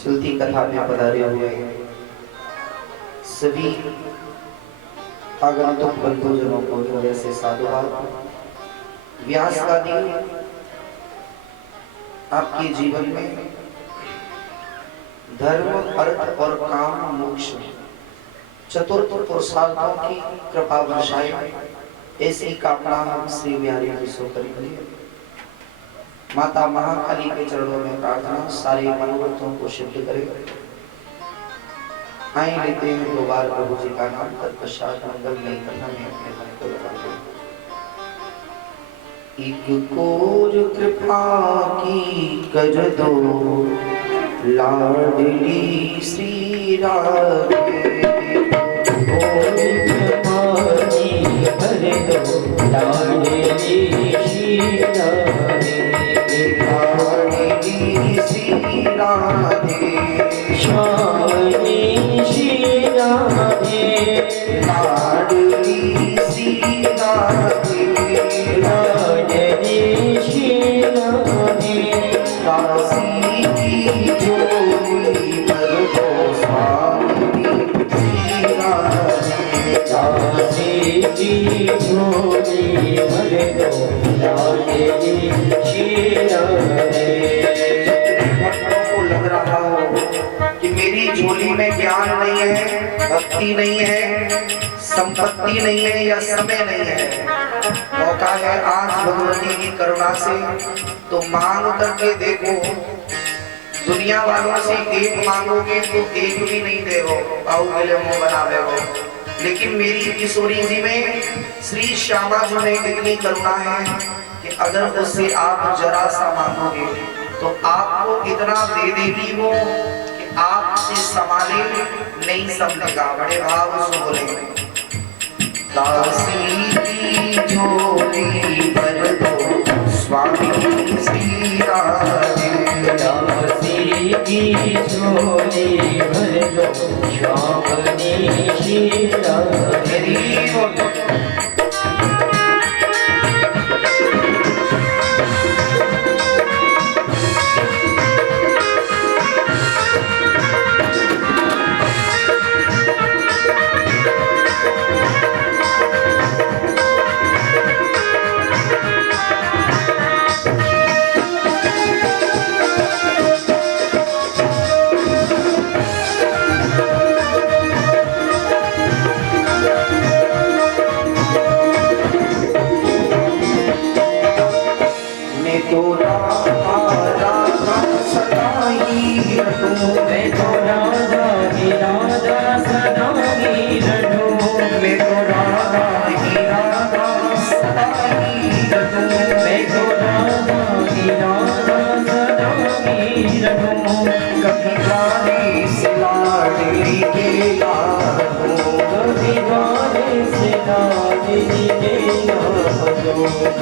चलती कथा में पधारे हुए सभी आगंतुक बंधुजनों को हृदय से साधुवाद। व्यास का दिन आपके जीवन में धर्म, अर्थ और काम, मोक्ष चतुर्थ पुरुषार्थों की कृपा वर्षाएं, ऐसी कामना हम श्री बिहारी विश्व करेंगे। माता महाकाली के चरणों में प्रार्थना, सारे मनोरथों को सिद्ध करे। आए लेते हैं दो बार प्रभु जी का नाम, तत्पश्चात मंगल नई कथा में अपने मन को लगाएंगे। एक कोर कृपा की कर दो लाडली श्री राधे, लाडली श्री राधे, लाडली श्री राधे, श्यामली श्री राधे, लाडली श्री राधे, लाडली श्री राधे, काशी की जोड़ी पर दो स्वामी श्री राधे, काशी की जोड़ी पर दो लाडली श्री राधे। भक्तों को लग रहा हो कि मेरी झोली में ज्ञान नहीं है, भक्ति नहीं है, संपत्ति नहीं है या समय नहीं है, मौका है आज भगवती की करुणा से तो मांग करके देखो। दुनिया वालों से एक मांगोगे तो एक भी नहीं देगो, पाऊ मिले मुंह बनावे हो। लेकिन मेरी किशोरी जी में श्री श्यामा जी में इतनी करुणा है कि अगर उससे आप जरा सा मांगोगे तो आपको इतना दे देगी वो कि आपसे संभाले नहीं समझेगा। बड़े भाव से बोलेंगे, काशी की झोली भर दो स्वामी श्री राधे, काशी की झोली भर दो स्वामी श्री राधे।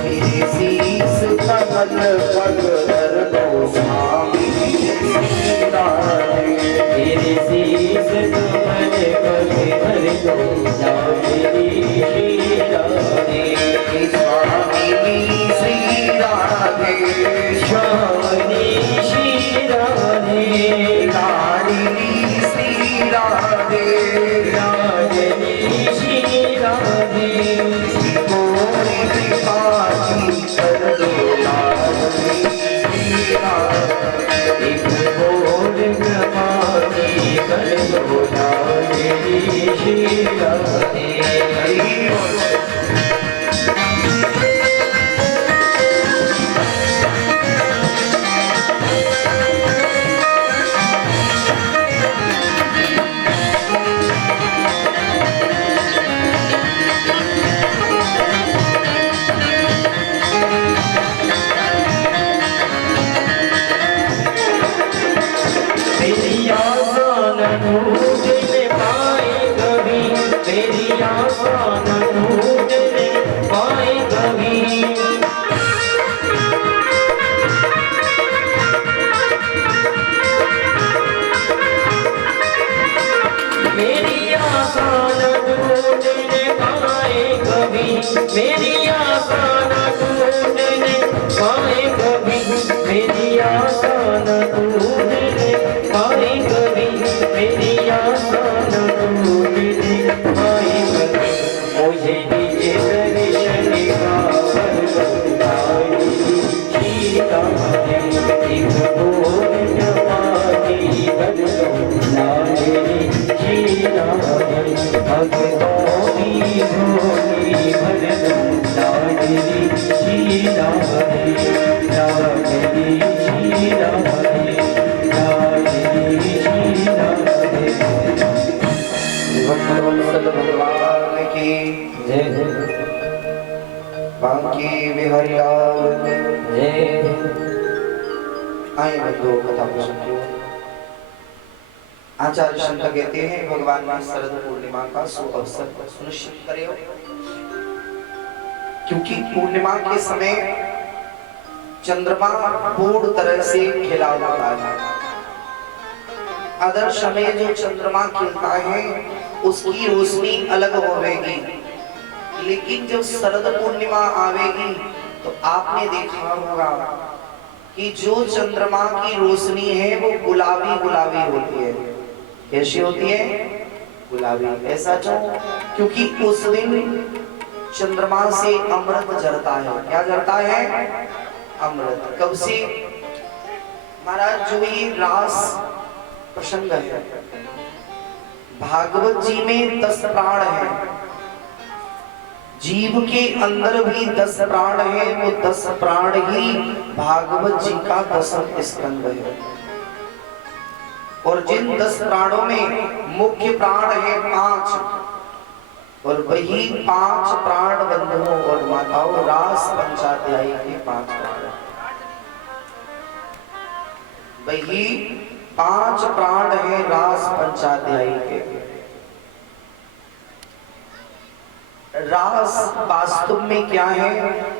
मेरे शीश पगल पग धर दो स्वामी श्री राधे, मेरे शीश पगल पग धर दो स्वामी श्री राधे, स्वामी श्री राधे, स्वामी श्री राधे, लाडली श्री राधे, लाडली श्री राधे। मेरी आशा न टूटने पाए कभी, मेरी आशा न टूटने पाए भगवान की जय। बांके बिहारी लाल की जय। आइए बंधुओं कथा को सुनिए। आचार्य शंकर कहते हैं भगवान ने शरद पूर्णिमा का शुभ अवसर सुनिश्चित करे, क्योंकि पूर्णिमा के समय चंद्रमा पूर्ण तरह से खिला होता है। अदर समय जो चंद्रमा खिलता है उसकी रोशनी अलग होगी, लेकिन जब शरद पूर्णिमा आवेगी तो आपने देखा होगा कि जो चंद्रमा की रोशनी है वो गुलाबी गुलाबी होती है। कैसी होती है? गुलाबी। ऐसा क्यों? क्योंकि उस दिन चंद्रमा से अमृत झरता है। क्या झरता है? अमृत। कब से? महाराज जो ये रास प्रसंग है, भागवत जी में 10 प्राण है, जीव के अंदर भी 10 प्राण है, वो 10 प्राण ही भागवत जी का 10वां स्कंद है। और जिन 10 प्राणों में मुख्य प्राण है 5, और वही 5 प्राण बंधुओं और माताओं रास पंचाध्यायी के 5 प्राण, वही 5 प्राण है रास पंचाध्यायी के। रास वास्तव में क्या है?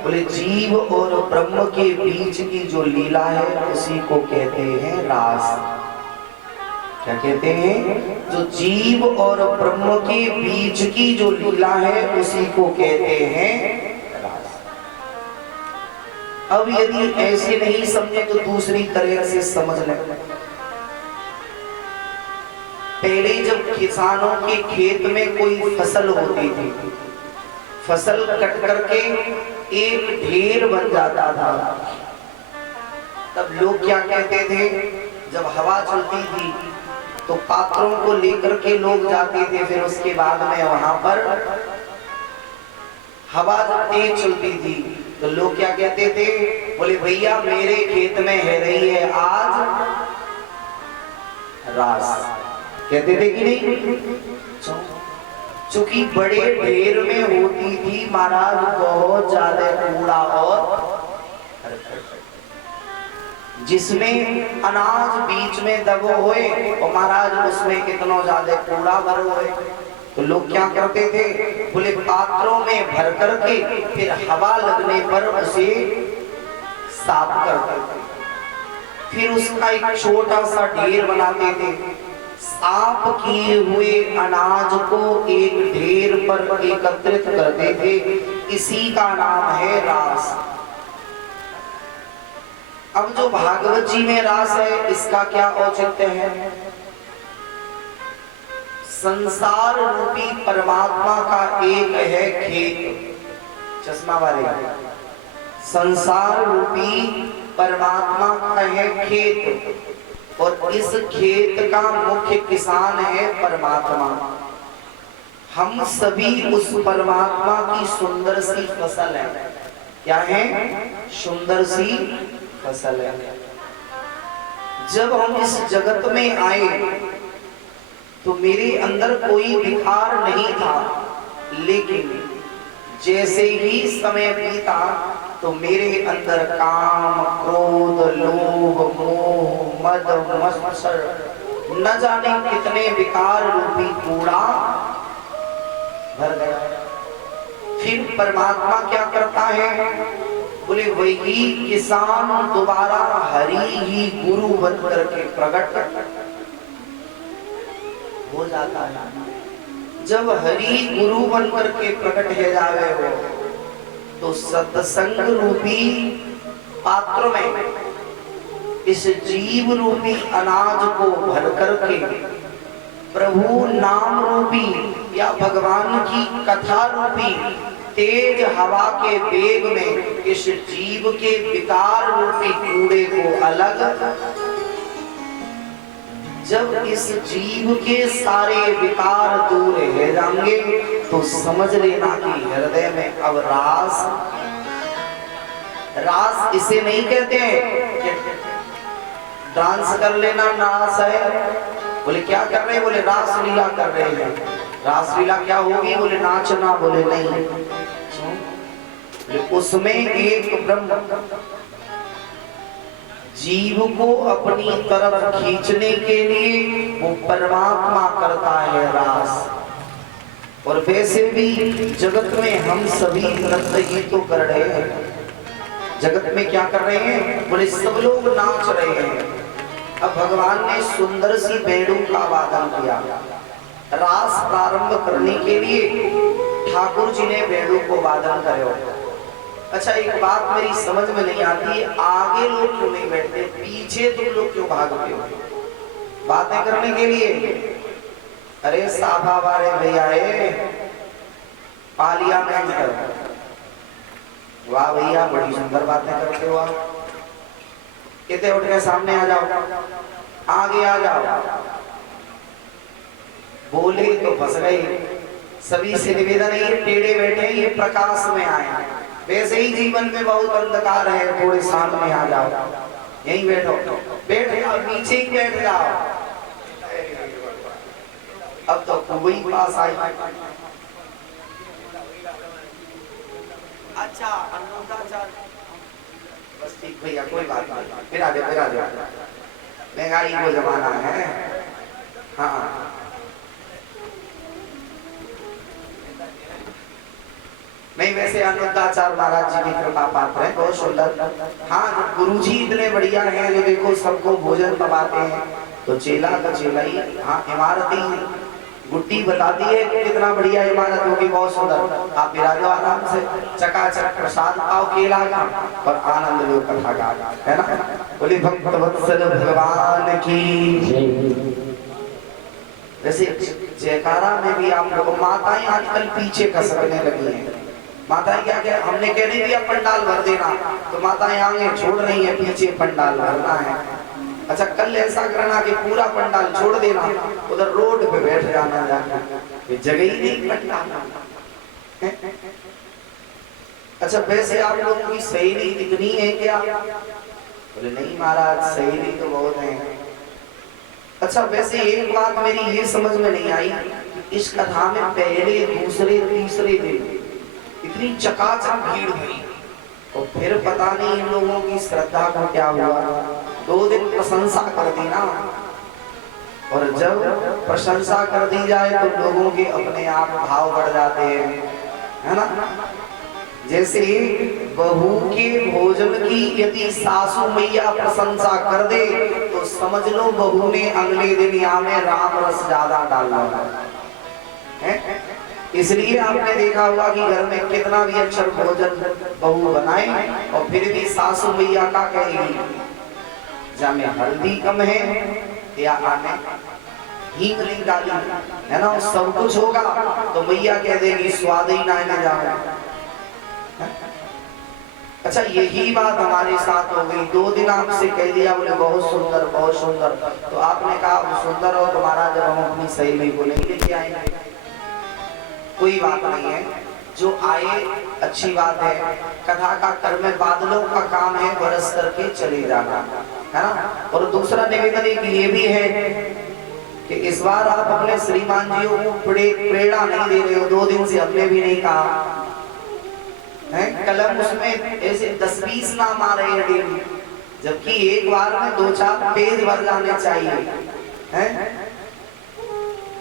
बोले जीव और ब्रह्म के बीच की जो लीला है उसी को कहते हैं रास। क्या कहते हैं? जो जीव और ब्रह्म के बीच की जो लीला है उसी को कहते हैं रास। अब यदि ऐसे नहीं समझे तो दूसरी तरह से समझ लें। पहले जब किसानों के खेत में कोई फसल होती थी, फसल कट करके एक ढेर बन जाता था, तब लोग क्या कहते थे? जब हवा चलती थी तो पात्रों को लेकर के लोग जाते थे, फिर उसके बाद में वहां पर हवा जब तेज चलती थी तो लोग क्या कहते थे? बोले भैया मेरे खेत में है रही है आज रास। कहते थे कि नहीं? चूंकि बड़े ढेर में होती थी महाराज बहुत ज्यादा कूड़ा, और जिसमें अनाज बीच में दबो हुए और महाराज उसमें कितना ज्यादा कूड़ा भरो हुए, तो लोग क्या करते थे? बोले पात्रों में भर करके फिर हवा लगने पर उसे साफ करते थे, फिर उसका एक छोटा सा ढेर बनाते थे। साफ किए हुए अनाज को एक ढेर पर एकत्रित करते थे, इसी का नाम है रास। अब जो भागवत जी में रास है इसका क्या औचित्य है? संसार रूपी परमात्मा का एक है खेत। चश्मा वाले, संसार रूपी परमात्मा का है खेत, और इस खेत का मुख्य किसान है परमात्मा। हम सभी उस परमात्मा की सुंदर सी फसल है। क्या है? सुंदर सी फसल है। जब हम इस जगत में आए तो मेरे अंदर कोई विकार नहीं था, लेकिन जैसे ही समय बीता तो मेरे अंदर काम, क्रोध, लोभ, मोह, मद, मत्सर, न जाने कितने विकार रूपी कूड़ा भर गया। फिर परमात्मा क्या करता है? बोले वही किसान दोबारा हरि ही गुरु बन करके प्रकट हो जाता है। जब हरि गुरु बन करके प्रकट हो जावे हो तो सत्संग रूपी पात्र में इस जीव रूपी अनाज को भर करके प्रभु नाम रूपी या भगवान की कथा रूपी तेज हवा के वेग में इस जीव के विकार रूपी कूड़े को अलग, जब इस जीव के सारे विकार दूर हो जाएंगे तो समझ लेना कि हृदय में अब रास, रास इसे नहीं कहते हैं कि डांस कर लेना नास है। बोले क्या कर रहे हैं? बोले रास लीला कर रहे हैं। रास लीला क्या होगी? बोले नाचना। बोले नहीं, उसमें एक ब्रह्म जीव को अपनी तरफ खींचने के लिए वो परमात्मा करता है रास। और वैसे भी जगत में हम सभी नृत्य ही तो कर रहे हैं। जगत में क्या कर रहे हैं? बोले सब लोग नाच रहे हैं। अब भगवान ने सुंदर सी बेड़ू का वादन किया। रास प्रारंभ करने के लिए ठाकुर जी ने बेड़ू को वादन करो। अच्छा, एक बात मेरी समझ में नहीं आती, आगे लोग क्यों नहीं बैठते, पीछे तुम लोग क्यों भागते हो बातें करने के लिए? अरे साफा वाले भैया पालिया में कर, वाह भैया बड़ी सुंदर बातें करते हो आप, कहते उठ के सामने आ जाओ, आगे आ जाओ। बोले तो फंस गए। सभी से निवेदन है, ये टेढ़े बैठे ये प्रकाश में आए। वैसे ही जीवन में बहुत अंधकार है, थोड़े सामने आ जाओ, यहीं बैठो, बैठ जाओ, नीचे ही बैठ जाओ। अब तो वही पास आई। अच्छा बस ठीक भैया, कोई बात नहीं, फिर आ जाओ, फिर आ जाओ, महंगाई को जमाना है। हाँ नहीं, वैसे अनुद्धाचार्य महाराज जी की कृपा पात्र है, बहुत सुंदर। हाँ, गुरु जी इतने बढ़िया हैं जो देखो सबको भोजन पवाते हैं, तो चेला का चेला ही। हाँ, इमारती गुड्डी बताती है कितना बढ़िया इमारत होगी, बहुत सुंदर। आप विराजो आराम से, चकाचक प्रसाद पाओ केला का और आनंद लो कथा का, है ना। बोली भक्त वत्सल भगवान की। वैसे जयकारा में भी आप लोग, माताएं आजकल पीछे खसकने लगी हैं। माताएं क्या क्या, हमने कह नहीं दिया पंडाल भर देना, तो माताएं आगे छोड़ रही है, पीछे पंडाल भरना है। अच्छा, कल ऐसा करना कि पूरा पंडाल छोड़ देना, उधर रोड पे बैठ जाना, जाकर जगह ही नहीं पंडाल। अच्छा, वैसे आप लोगों की सहेली इतनी है क्या? बोले नहीं महाराज, सहेली तो बहुत है। अच्छा, वैसे एक बात मेरी ये समझ में नहीं आई, इस कथा में पहले दूसरे तीसरे दिन इतनी चकाचक भीड़ हुई, और फिर पता नहीं इन लोगों की श्रद्धा को क्या हुआ, 2 दिन प्रशंसा कर दी ना। और जब प्रशंसा कर दी जाए तो लोगों के अपने आप भाव बढ़ जाते हैं, है ना। जैसे बहू के भोजन की यदि सासू मैया प्रशंसा कर दे तो समझ लो बहू ने अगले दिन यहाँ में राम रस ज्यादा डालना है। इसलिए आपने देखा होगा कि घर में कितना भी अच्छा भोजन बहू बनाए और फिर भी सासू मैया का कहेगी जामे हल्दी कम है या आने हींग नहीं डाली, है ना। सब कुछ होगा तो मैया कह देगी स्वाद ही ना जाए। अच्छा, यही बात हमारे साथ हो गई। 2 दिन आपसे कह दिया, बोले बहुत सुंदर बहुत सुंदर, तो आपने कहा सुंदर हो तुम्हारा, जब हम अपनी सहेली को नहीं लेके आएंगे। कोई बात नहीं है, जो आए अच्छी बात है। कथा का कर्म बादलों का काम है, बरस करके चले जाना, है ना। और दूसरा निवेदन एक ये भी है कि इस बार आप अपने श्रीमान जी को प्रेरणा नहीं दे रहे हो। 2 दिन से हमने भी नहीं कहा है, कलम उसमें ऐसे 10-20 नाम आ रहे हैं डेली, जबकि एक बार में 2-4 पेज भर जाने चाहिए, है।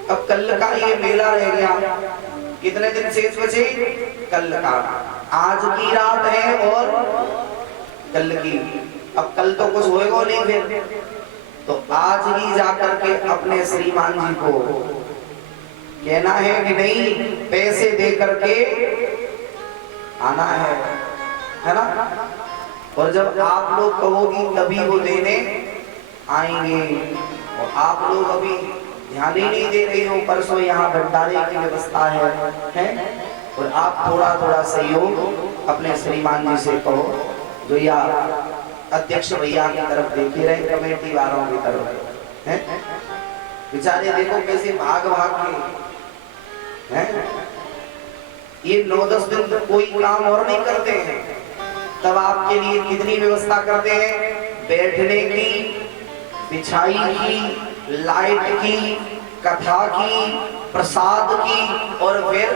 अब कल का ये मेला रह गया, कितने दिन शेष बचे? कल का, आज की रात है और कल की। अब कल तो कुछ होएगा नहीं, फिर तो आज ही जाकर के अपने श्रीमान जी को कहना है कि नहीं, पैसे दे करके आना है ना। और जब आप लोग कहोगी तभी वो देने आएंगे। और आप लोग अभी ध्यान ही नहीं दे रही हो। परसों यहाँ भंडारे की व्यवस्था है और आप थोड़ा थोड़ा सहयोग अपने श्रीमान जी से कहो, जो या अध्यक्ष भैया की तरफ देखे रहे, कमेटी वालों की तरफ है। बेचारे देखो कैसे भाग भाग के हैं, ये 9-10 दिन तक कोई काम और नहीं करते हैं, तब आपके लिए कितनी व्यवस्था करते हैं, बैठने की, बिछाई की, लाइट की, कथा की, प्रसाद की और फिर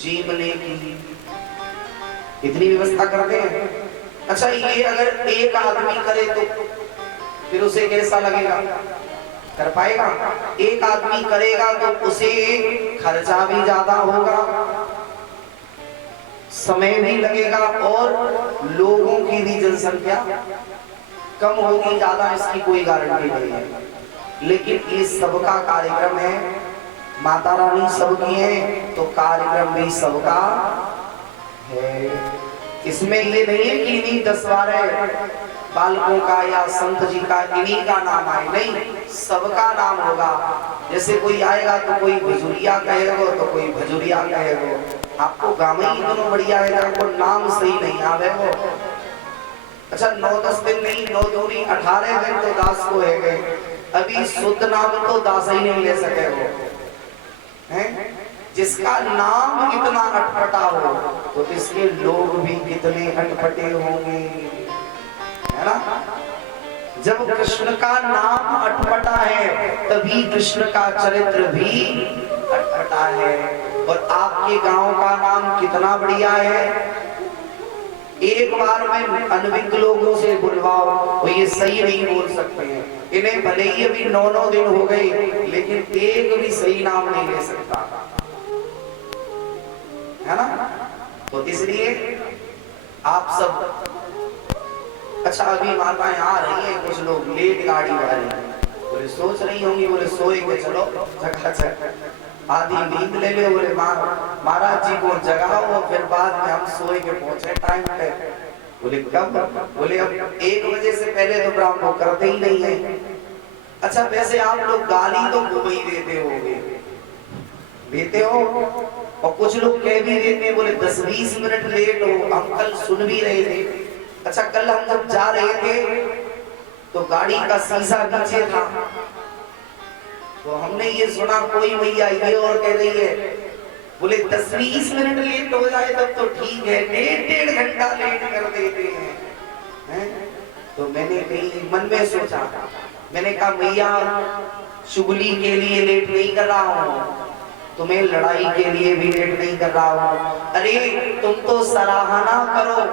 जीवने की, इतनी व्यवस्था करते हैं। अच्छा, ये अगर एक आदमी करे तो फिर उसे कैसा लगेगा, कर पाएगा? एक आदमी करेगा तो उसे खर्चा भी ज्यादा होगा, समय भी लगेगा और लोगों की भी जनसंख्या कम होगी, ज्यादा इसकी कोई गारंटी नहीं है। लेकिन ये सबका कार्यक्रम है, माता रानी सबकी है तो कार्यक्रम भी सबका है। इसमें ये नहीं है कि इन्हीं 10-12 बालकों का या संत जी का इन्हीं का नाम आए, नहीं, सबका नाम होगा। जैसे कोई आएगा तो कोई भजूरिया कहेगा तो कोई भजूरिया कहेगा। आपको गाँव ही दोनों बढ़िया है, आपको नाम सही नहीं आवे वो। अच्छा, 9-10 दिन नहीं, 9 दूनी 18 दिन तो दास को है गए, अभी शुद्ध नाम तो दास ही नहीं ले सके वो हैं। जिसका नाम इतना अटपटा हो तो इसके लोग भी कितने अटपटे होंगे, है ना। जब कृष्ण का नाम अटपटा है तभी कृष्ण का चरित्र भी अटपटा है। और आपके गांव का नाम कितना बढ़िया है, एक बार में अनभिज्ञ लोगों से बुलवाओ तो ये सही नहीं बोल सकते हैं, इन्हें भले ही अभी 9-9 दिन हो गए लेकिन एक भी सही नाम नहीं ले सकता, है ना। तो इसलिए आप सब, अच्छा अभी माताएं आ रही हैं, कुछ लोग लेट गाड़ी वाले बोले सोच रही होंगी, बोले सोए के चलो चकाचक, आधी नींद ले ले, बोले महाराज जी को जगाओ और फिर बाद में हम सोए के पहुंचे टाइम पे। बोले कब? बोले अब 1 बजे से पहले तो ब्राह्मण करते ही नहीं है। अच्छा, वैसे आप लोग गाली तो खूब ही देते होंगे, देते हो, और कुछ लोग कह भी देते, बोले 10-20 मिनट लेट हो, हम कल सुन भी रहे थे। अच्छा, कल हम जब जा रहे थे तो गाड़ी का शीशा नीचे था, तो हमने ये सुना कोई भैया ये और कह रही है, बोले 10-20 मिनट लेट हो जाए तब तो ठीक है, 1.5 घंटा लेट कर देते हैं। तो मैंने कहीं मन में सोचा, मैंने कहा भैया चुगली के लिए लेट नहीं कर रहा हूँ, तुम्हें लड़ाई के लिए भी लेट नहीं कर रहा हूँ। अरे तुम तो सराहना करो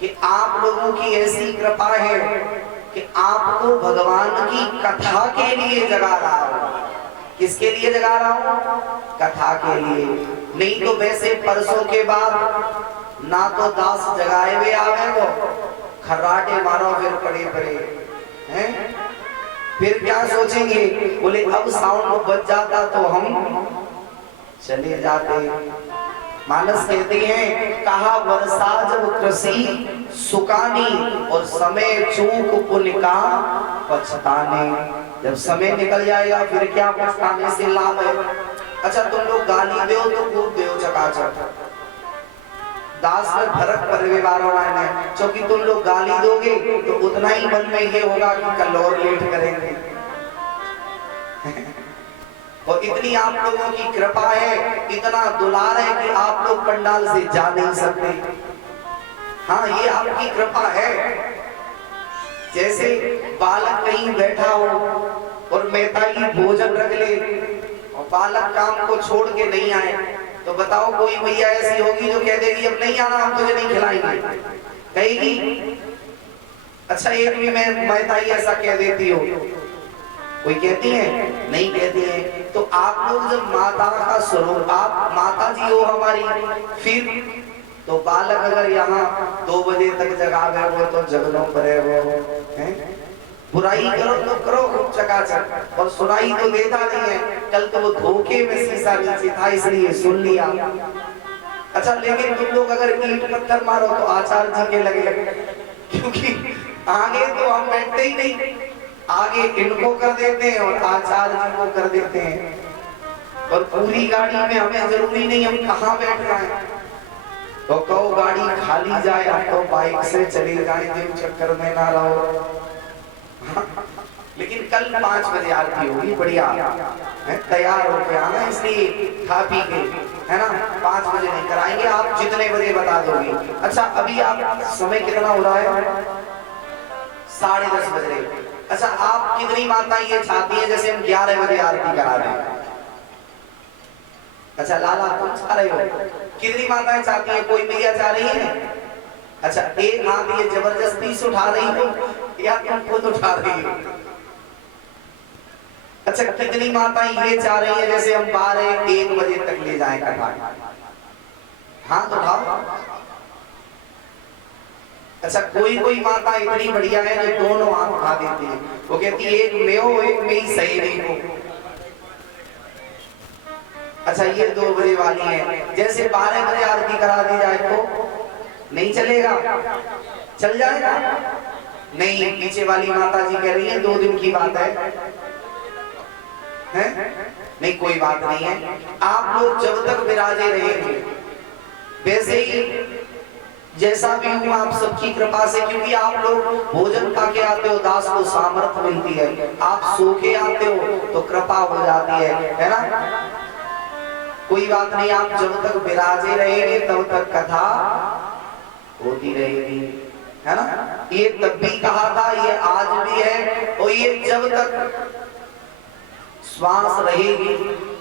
कि आप लोगों की ऐसी कृपा है कि आपको भगवान की कथा के लिए जगा रहा हूँ। किसके लिए जगा रहा हूँ? कथा के लिए। नहीं तो वैसे परसों के बाद ना तो दास जगाए हुए आवे वो, खर्राटे मारो फिर पड़े पड़े हैं, फिर क्या सोचेंगे, बोले अब साउंड बज जाता तो हम चले जाते। मानस कहते हैं, कहा वर्षा जब कृषि सुकानी और समय चूक पुण्य का पछताने। जब समय निकल जाएगा फिर क्या पछताने से लाभ है। अच्छा, तुम लोग गाली दो तो खूब दो चकाचक, दास में फर्क परिवार होना है, क्योंकि तुम लोग गाली दोगे तो उतना ही मन में ये होगा कि कल और लेट करेंगे। और इतनी आप लोगों की कृपा है, इतना दुलार है कि आप लोग पंडाल से जा नहीं सकते। हाँ, ये आपकी कृपा है। जैसे बालक कहीं बैठा हो और मेहताई भोजन रख ले और बालक काम को छोड़ के नहीं आए, तो बताओ कोई भैया ऐसी होगी जो कह देगी अब नहीं आना, हम तुझे नहीं खिलाएंगे, कहेगी? अच्छा, एक भी मैं मेहताई ऐसा कह देती हो, कोई कहती है? नहीं कहती है। तो आप लोग जब माता का स्वरूप, आप माता जी हो हमारी, फिर तो बालक अगर यहाँ 2 बजे तक जगावे हो तो जगनों पर है, बुराई करो तो करो खूब चकाचक, और सुनाई तो देता नहीं है। कल तो वो धोखे में शीशा नीचे था इसलिए सुन लिया। अच्छा, लेकिन तुम लोग अगर ईंट पत्थर मारो तो आचार्य जी के लगे, क्योंकि आगे तो हम बैठते ही नहीं, आगे इनको कर देते हैं और आचार्य जी को कर देते हैं। और पूरी गाड़ी में हमें जरूरी नहीं हम कहाँ बैठ रहे हैं, तो कहो गाड़ी खाली जाए आप तो बाइक से चले जाए, दिन चक्कर में ना रहो। लेकिन कल 5 बजे आरती होगी, बढ़िया है, तैयार होके आना, इसलिए खा पी के, है ना, 5 बजे नहीं कराएंगे, आप जितने बजे बता दोगे। अच्छा अभी आप समय कितना हो रहा है? 10:30 बज रहे। अच्छा आप कितनी माताएं ये चाहती हैं जैसे हम 11 बजे आरती करा दें? अच्छा लाला तुम चाह रहे हो, कितनी माताएं चाहती हैं? कोई मैया चाह रही है? अच्छा एक हाथ ये जबरदस्ती से उठा रही हो या तुम खुद उठा रही हो? अच्छा कितनी माताएं ये चाह रही है जैसे हम 12-1 बजे तक ले जाएं कथा? हाथ उठाओ। अच्छा कोई माता इतनी बढ़िया है जो दोनों हाथ उठा देती है, वो कहती है एक में हो एक में ही सही नहीं हो। अच्छा ये 2 बजे वाली है, जैसे 12 बजे आरती करा दी जाए तो नहीं चलेगा? चल जाएगा? नहीं, पीछे वाली माता जी कह रही है 2 दिन की बात है, हैं? नहीं कोई बात नहीं है, आप लोग जब तक विराजे रहेंगे वैसे ही जैसा भी हूँ आप सबकी कृपा से, क्योंकि आप लोग भोजन खा के आते हो, दास को सामर्थ्य मिलती है, आप सो के आते हो तो कृपा हो जाती है ना? कोई बात नहीं, आप जब तक विराजे रहेंगे तब तक कथा होती रहेगी, है ना? ये तब भी कहा था, ये आज भी है, और ये जब तक श्वास रहेगी,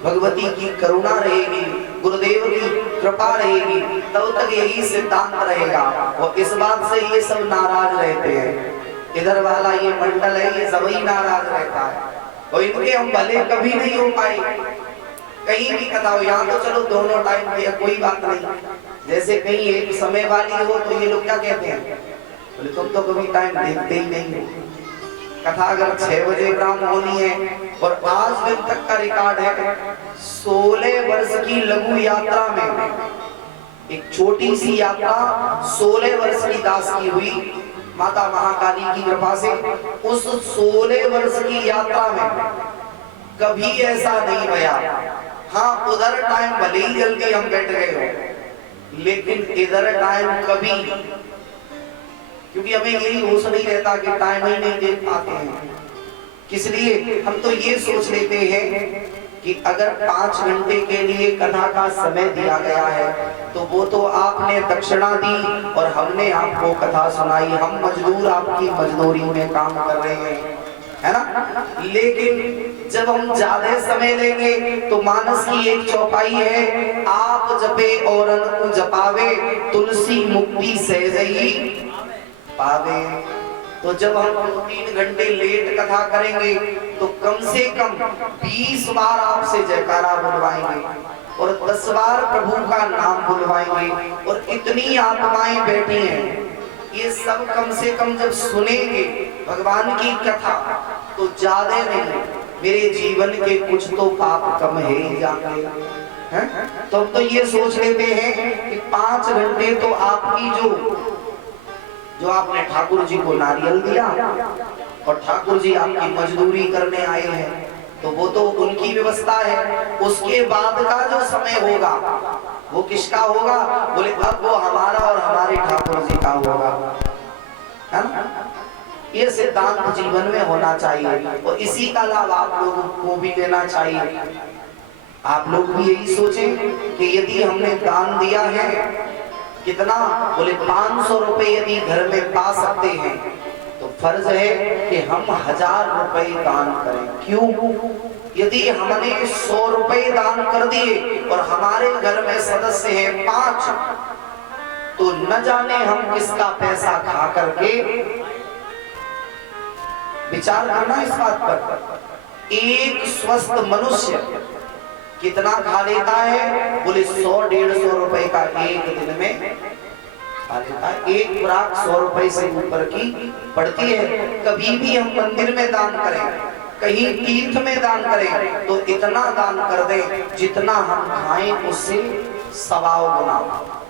भगवती की करुणा रहेगी, गुरुदेव की कृपा रहेगी, तब तक यही सिद्धांत रहेगा। और इस बात से ये सब नाराज रहते हैं, इधर वाला ये मंडल है ये सभी नाराज रहता है, और इनके हम भले कभी नहीं हो पाए। कहीं भी कथा हो, यहाँ तो चलो दोनों टाइम दिया कोई बात नहीं, जैसे कहीं एक समय वाली हो तो ये लोग क्या कहते हैं, बोले तुम तो कभी टाइम देखते ही नहीं हो। कथा अगर 6 बजे ब्राह्म होनी है, और आज दिन तक का रिकॉर्ड है 16 वर्ष की लघु यात्रा में, एक छोटी सी यात्रा 16 वर्ष की दास की हुई माता महाकाली की कृपा से। उस 16 वर्ष की यात्रा में कभी ऐसा नहीं भया, हाँ उधर टाइम भले ही जल्दी हम बैठ गए हो, लेकिन इधर टाइम कभी, क्योंकि हमें यही होश नहीं रहता कि टाइम ही नहीं देख पाते हैं, किस लिए हम तो ये सोच लेते हैं कि अगर 5 घंटे के लिए कथा का समय दिया गया है तो वो तो आपने दक्षिणा दी और हमने आपको कथा सुनाई, हम मजदूर आपकी मजदूरी में काम कर रहे हैं, है ना? लेकिन जब हम ज्यादा समय लेंगे तो मानस की एक चौपाई है, आप जपे और अनु जपावे, तुलसी मुक्ति सहजई पावे। तो जब हम 2-3 घंटे लेट कथा करेंगे तो कम से कम 20 बार आपसे जयकारा बुलवाएंगे और 10 बार प्रभु का नाम बुलवाएंगे, और इतनी आत्माएं बैठी हैं, ये सब कम से कम जब सुनेंगे भगवान की कथा तो ज्यादा नहीं मेरे जीवन के कुछ तो पाप कम है ही जाते हैं। तो हम तो ये सोच लेते हैं कि 5 घंटे तो आपकी जो आपने ठाकुर जी को नारियल दिया और ठाकुर जी आपकी मजदूरी करने आए हैं, तो वो तो उनकी व्यवस्था है, उसके बाद का जो समय होगा वो किसका होगा? बोले अब वो हमारा और हमारे ठाकुर जी का होगा, है ना? ये सिद्धांत जीवन में होना चाहिए और इसी का लाभ आप लोगों को भी लेना चाहिए। आप लोग भी यही सोचें कि यदि हमने दान दिया है, कितना? बोले 500 रुपए यदि घर में पा सकते हैं तो फर्ज है कि हम 1000 रुपए दान करें। क्यों? यदि हमने 100 रुपए दान कर दिए और हमारे घर में सदस्य हैं 5, तो न जाने हम किसका पैसा खा करके, विचार करना इस बात पर। एक स्वस्थ मनुष्य कितना खा लेता है? बोले 100-150 रुपए का एक दिन में खा लेता है। एक खुराक 100 रुपए से ऊपर की पड़ती है। कभी भी हम मंदिर में दान करें, कहीं तीर्थ में दान करें तो इतना दान कर दें जितना हम खाएं उससे 100 गुना।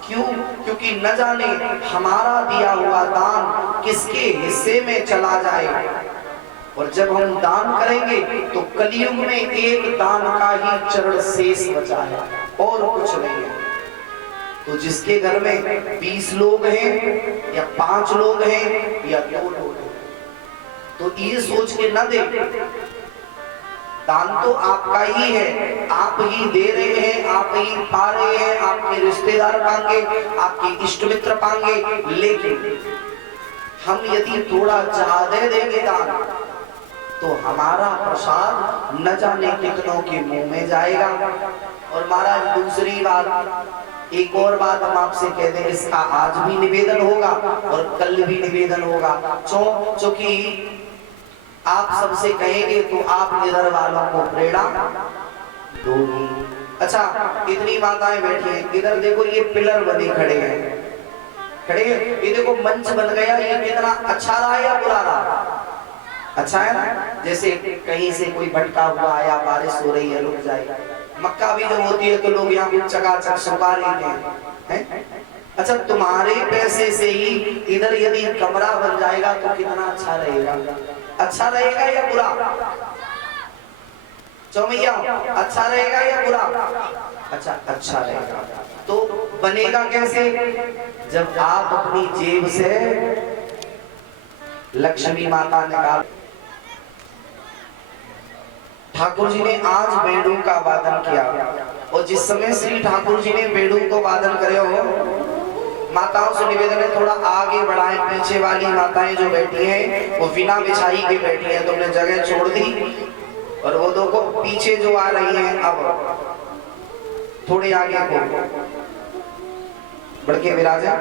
क्यों? क्योंकि न जाने हमारा दिया हुआ दान किसके हिस्से में चला जाए, और जब हम दान करेंगे तो कलयुग में एक दान का ही चरण शेष बचा है और कुछ नहीं है। तो जिसके घर में 20 लोग हैं या 5 लोग हैं या 2 लोग हैं, तो ये सोच के न दे, दान तो आपका ही है, आप ही दे रहे हैं, आप ही पा रहे हैं, आपके रिश्तेदार पाएंगे, आपके इष्ट मित्र पाएंगे। लेकिन हम यदि थोड़ा ज्यादा देंगे दान तो हमारा प्रसाद न जाने कितनों के मुंह में जाएगा। और महाराज दूसरी बात, एक और बात हम आपसे कह दें, इसका आज भी निवेदन होगा और कल भी निवेदन होगा। क्योंकि आप सबसे कहेंगे तो आप इधर वालों को प्रेरणा दोगी। अच्छा, इतनी माताएं बैठी हैं, इधर देखो ये पिलर बने खड़े हैं, खड़े हैं, ये देखो मंच बन गया, ये कितना अच्छा रहा या बुरा रहा? अच्छा है ना। जैसे कहीं से कोई भटका हुआ आया, बारिश हो रही है, रुक जाए। मक्का भी जब होती है तो लोग यहाँ कुछ चकाचक सुखा लेते हैं। अच्छा, तुम्हारे पैसे से ही इधर यदि कमरा बन जाएगा तो कितना अच्छा रहेगा? अच्छा रहेगा या बुरा? चौमैया, अच्छा रहेगा या बुरा? अच्छा, अच्छा रहेगा। तो बनेगा कैसे? जब आप अपनी जेब से लक्ष्मी माता निकाल। ठाकुर जी ने आज बेड़ू का वादन किया, और जिस समय श्री ठाकुर जी ने बेड़ू को वादन करे हो, माताओं से निवेदन है थोड़ा आगे बढ़ाएं। पीछे वाली माताएं जो बैठी हैं वो बिना बिछाई के बैठी हैं, तुमने जगह छोड़ दी। और वो देखो पीछे जो आ रही हैं, अब थोड़े आगे को बढ़ के विराजा।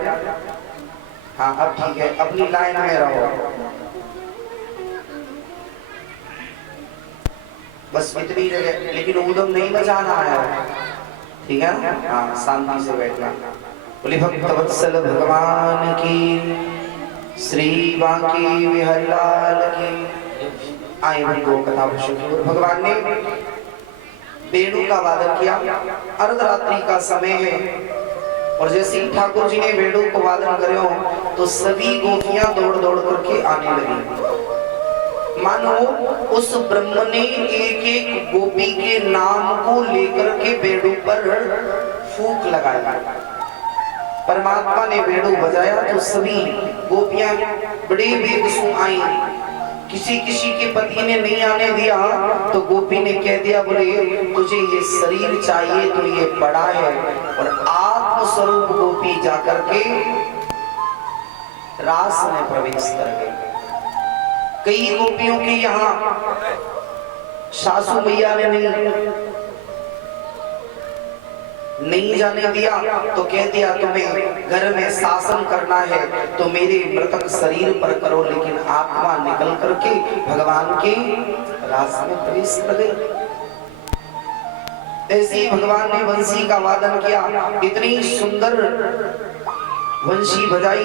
हाँ, अब ठीक है, अपनी लाइन में रहो, बस इतनी जगह, लेकिन ऊधम नहीं बजाना है, ठीक है ना? हाँ, शांति से बैठना। बोले भक्तवत्सल भगवान की, श्री बांके बिहारी लाल की। आए भक्तों कथा भगवान ने बेड़ू का वादन किया, अर्धरात्रि का समय है, और जैसे ही ठाकुर जी ने बेड़ू को वादन करे हो तो सभी गोपियां दौड़ दौड़ करके आने लगी। मानो उस ब्रह्म ने एक एक गोपी के नाम को लेकर के बेड़ू पर फूंक लगाया। परमात्मा ने बेड़ू बजाया तो सभी गोपियां बड़े वेग से आई। किसी किसी के पति ने नहीं आने दिया तो गोपी ने कह दिया, बोले तुझे ये शरीर चाहिए तो ये बड़ा है। और आत्म स्वरूप गोपी जाकर के रास में प्रवेश कर गई। कई गोपियों के यहाँ सासू मैया ने नहीं जाने दिया तो कह दिया, तुम्हें घर में शासन करना है तो मेरे मृतक शरीर पर करो, लेकिन आत्मा निकल करके भगवान के रास में प्रवेश कर गई। ऐसे ही भगवान ने वंशी का वादन किया, इतनी सुंदर वंशी बजाई,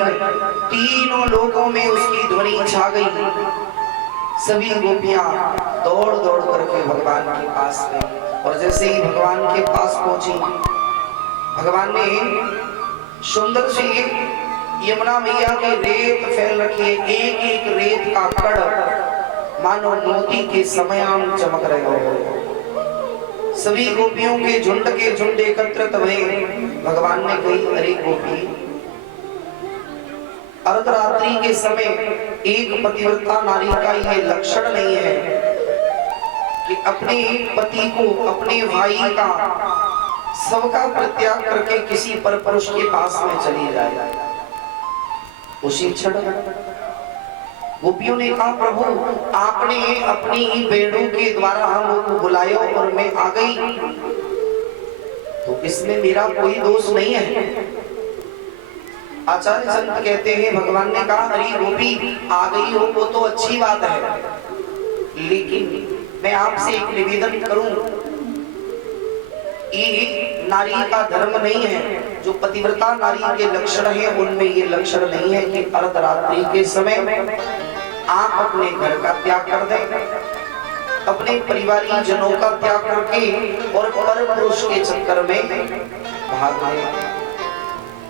तीनों लोकों में उसकी ध्वनि छा गई। सभी गोपियां दौड़ दौड़ करके भगवान के पास गई, और जैसे ही भगवान के पास पहुंची, भगवान ने सुंदर सी यमुना मैया की रेत फैल रखी है, एक एक रेत का कण मानो मोती के समयान चमक रहे हो। सभी गोपियों के झुंड एकत्रित हुए। भगवान ने कही, अरे गोपी, अर्धरात्रि के समय एक पतिव्रता नारी का ये लक्षण नहीं है कि अपने पति को, अपने भाई का, सबका परित्याग करके किसी पर पुरुष के पास में चली जाए। उसी क्षण गोपियों ने कहा, प्रभु आपने अपनी ही बेड़ू के द्वारा हमको बुलाया और मैं आ गई, तो इसमें मेरा कोई दोष नहीं है। आचार्य संत कहते हैं, भगवान ने कहा, अरे गोपी आ गई हो वो तो अच्छी बात है, लेकिन मैं आपसे एक निवेदन करूं, ये नारी का धर्म नहीं है। जो पतिव्रता नारी के लक्षण है उनमें ये लक्षण नहीं है कि अर्धरात्रि के समय आप अपने घर का त्याग कर दें, अपने परिवारी जनों का त्याग करके और पर पुरुष के चक्कर में भाग गए।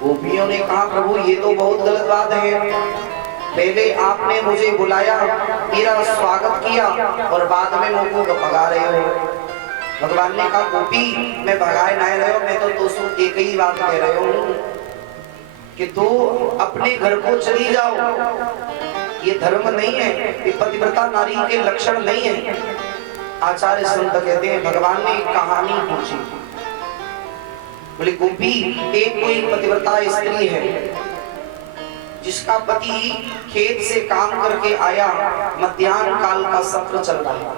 गोपियों ने कहा, प्रभु ये तो बहुत गलत बात है, पहले आपने मुझे बुलाया, मेरा स्वागत किया और बाद में मुझको भगा रहे हो। भगवान ने कहा गोपी मैं भगाए नहीं रहे हो, मैं तो दोस्तों एक ही बात कह रहे हूँ कि तू अपने घर को चली जाओ। ये धर्म नहीं है, ये पतिव्रता नारी के लक्षण नहीं है। आचार्य संत कहते हैं भगवान ने एक कहानी पूछी, बोले गोपी एक कोई पतिव्रता स्त्री है जिसका पति खेत से काम करके आया, मध्याह्न काल का सत्र चल रहा है,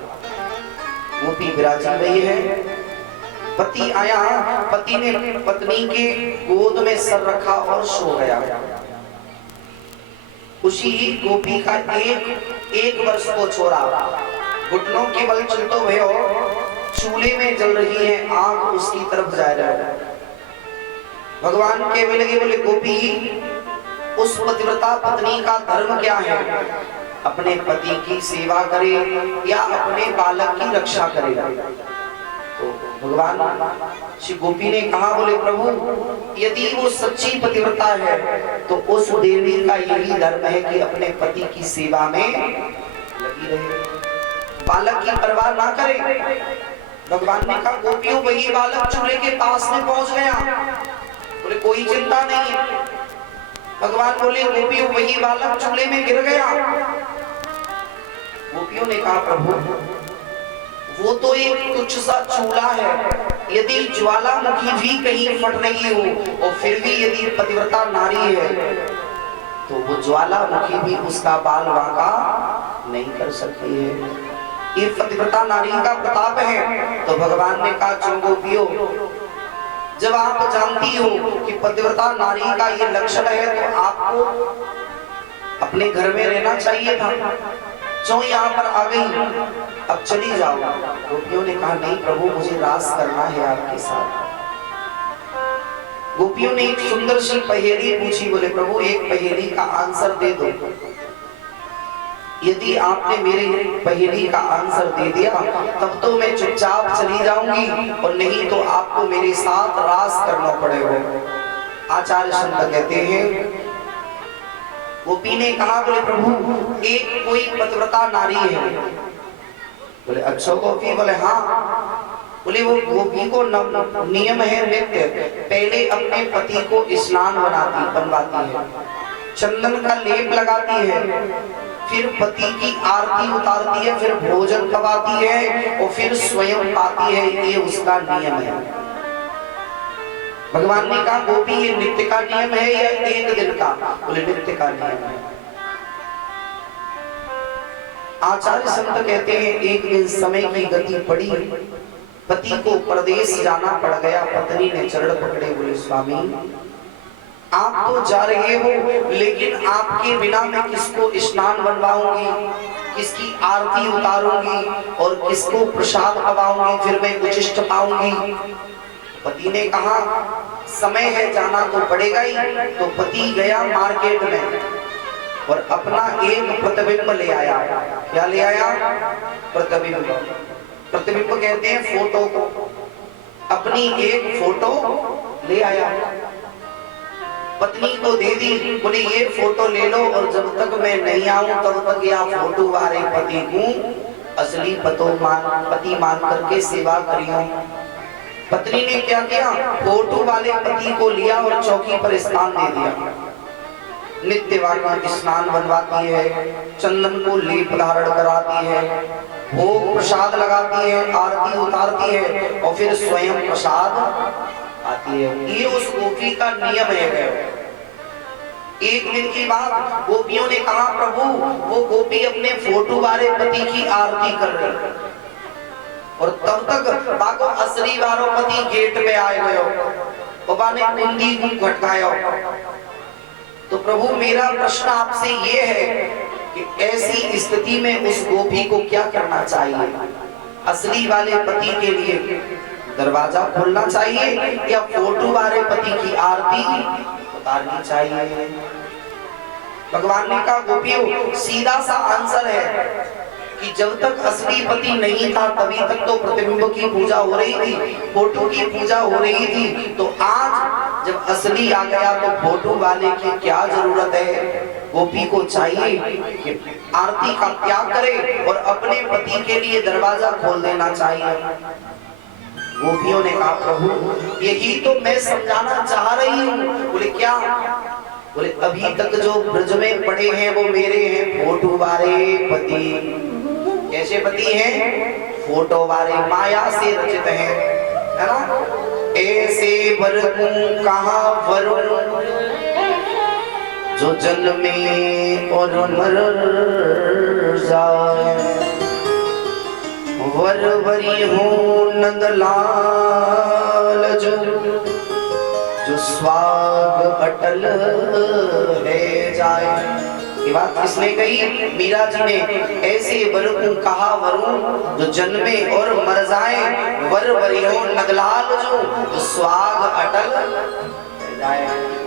गोपी विराजी रही है। पति आया, पति ने पत्नी के गोद में सर रखा और सो गया। उसी गोपी का एक वर्ष को छोड़ा, घुटनों के बल चलते हुए चूल्हे में जल रही है, आग उसकी तरफ जा रहा है। भगवान के लगे बोले गोपी उस पतिव्रता पत्नी का धर्म क्या है, अपने पति की सेवा करे या अपने बालक की रक्षा करे। तो भगवान श्री गोपी ने कहा बोले प्रभु यदि वो सच्ची पतिव्रता है तो उस देवी का यही धर्म है कि अपने पति की सेवा में लगी रहे, बालक की परवाह ना करे। भगवान ने कहा गोपियों वही बालक चूल्हे के पास में पहुंच गया, बोले कोई चिंता नहीं है। भगवान बोले गोपियों वही बालक चूल्हे में गिर गया। गोपियों ने कहा प्रभु वो तो एक तुच्छ सा चूल्हा है, यदि ज्वालामुखी भी कहीं फट रही हो और फिर भी यदि पतिव्रता नारी है तो वो ज्वालामुखी भी उसका बाल वाका नहीं कर सकती है, ये पतिव्रता नारी का प्रताप है। तो भगवान ने कहा चलो गोपियों जब आप जानती हो कि पतिव्रता नारी का ये लक्षण है तो आपको अपने घर में रहना चाहिए था, जो यहाँ पर आ गई अब चली जाओ। गोपियों ने कहा नहीं प्रभु मुझे रास करना है आपके साथ। गोपियों ने एक सुंदर सी पहेली पूछी, बोले प्रभु एक पहेली का आंसर दे दो, यदि आपने मेरे पहेली का आंसर दे दिया तब तो मैं चुपचाप चली जाऊंगी और नहीं तो आपको मेरे साथ रास करना पड़ेगा। आचार्य संत कहते हैं गोपी ने कहा बोले प्रभु एक कोई पतिव्रता नारी है। बोले अच्छा गोपी, बोले हाँ। बोले वो गोपी को नियम है नित्य पहले अपने पति को स्नान बनवाती है, चंदन का लेप लगाती है, फिर पति की आरती उतारती है, फिर भोजन खवाती है और फिर स्वयं पाती है, ये उसका नियम है। भगवान ने कहा गोपी ये नित्य का नियम है या एक दिन का? बोले नित्य का नियम है। आचार्य संत कहते हैं एक दिन समय की गति पड़ी, पति को परदेश जाना पड़ गया, पत्नी ने चरण पकड़े, बोले स्वामी आप तो जा रहे हो लेकिन आपके बिना मैं किसको स्नान बनवाऊंगी, किसकी आरती उतारूंगी और किसको प्रसाद खवाऊंगी, फिर मैं उचिष्ट पाऊंगी। पति ने कहा समय है जाना तो पड़ेगा ही। तो पति गया मार्केट में और अपना एक प्रतिबिंब ले आया। क्या ले आया? प्रतिबिंब। प्रतिबिंब कहते हैं फोटो को, अपनी एक फोटो ले आया, पत्नी को दे दी, बोले ये फोटो ले लो और जब तक मैं नहीं आऊं तब तक या फोटो वाले पति को असली पति मान करके सेवा करियो। पत्नी ने क्या किया, फोटो वाले पति को लिया और चौकी पर स्थान दे दिया। नित्यवान स्नान बनवाती है, चंदन को लेप धारण कराती है, भोग प्रसाद लगाती है, आरती उतारती है और फिर स्वयं प्रसाद आती है। ये उस गोपी का नियम है। एक दिन की बात, गोपियों ने कहा प्रभु वो गोपी अपने फोटो वाले पति की आरती कर रही और तब तक बाको असली वारो पति गेट पे आए गयो, बाबा ने कुंडी को घटकायो। तो प्रभु मेरा प्रश्न आपसे ये है कि ऐसी स्थिति में उस गोपी को क्या करना चाहिए? असली वाले पति के लिए दरवाजा खोलना चाहिए या फोटो वाले पति की आरती उतारनी चाहिए? भगवान ने कहा गोपियों सीधा सा आंसर है कि जब तक असली पति नहीं था तभी तक तो प्रतिबिंब की पूजा हो रही थी, फोटो की पूजा हो रही थी। तो आज जब असली आ गया तो फोटो वाले की क्या जरूरत है? गोपी को चाहिए कि आरती का त्याग करे और अपने पति के लिए दरवाजा खोल देना चाहिए। गोपियों ने कहा प्रभु यही तो मैं समझाना चाह रही हूँ। बोले क्या? बोले अभी तक जो ब्रज में पड़े हैं वो मेरे हैं फोटो वाले पति। कैसे पति हैं? फोटो वाले, माया से रचित है ना। ऐसे वर कहा वरुण जो जन्मे और मर जाए, वर वरी हो नंदलाल जो स्वाग अटल है जाए। ये बात किसने कही? मीरा जी ने। ऐसे वर को कहा वरुण जो जन्मे और मर जाए, वर वरी हो नंदलाल जो स्वाग अटल।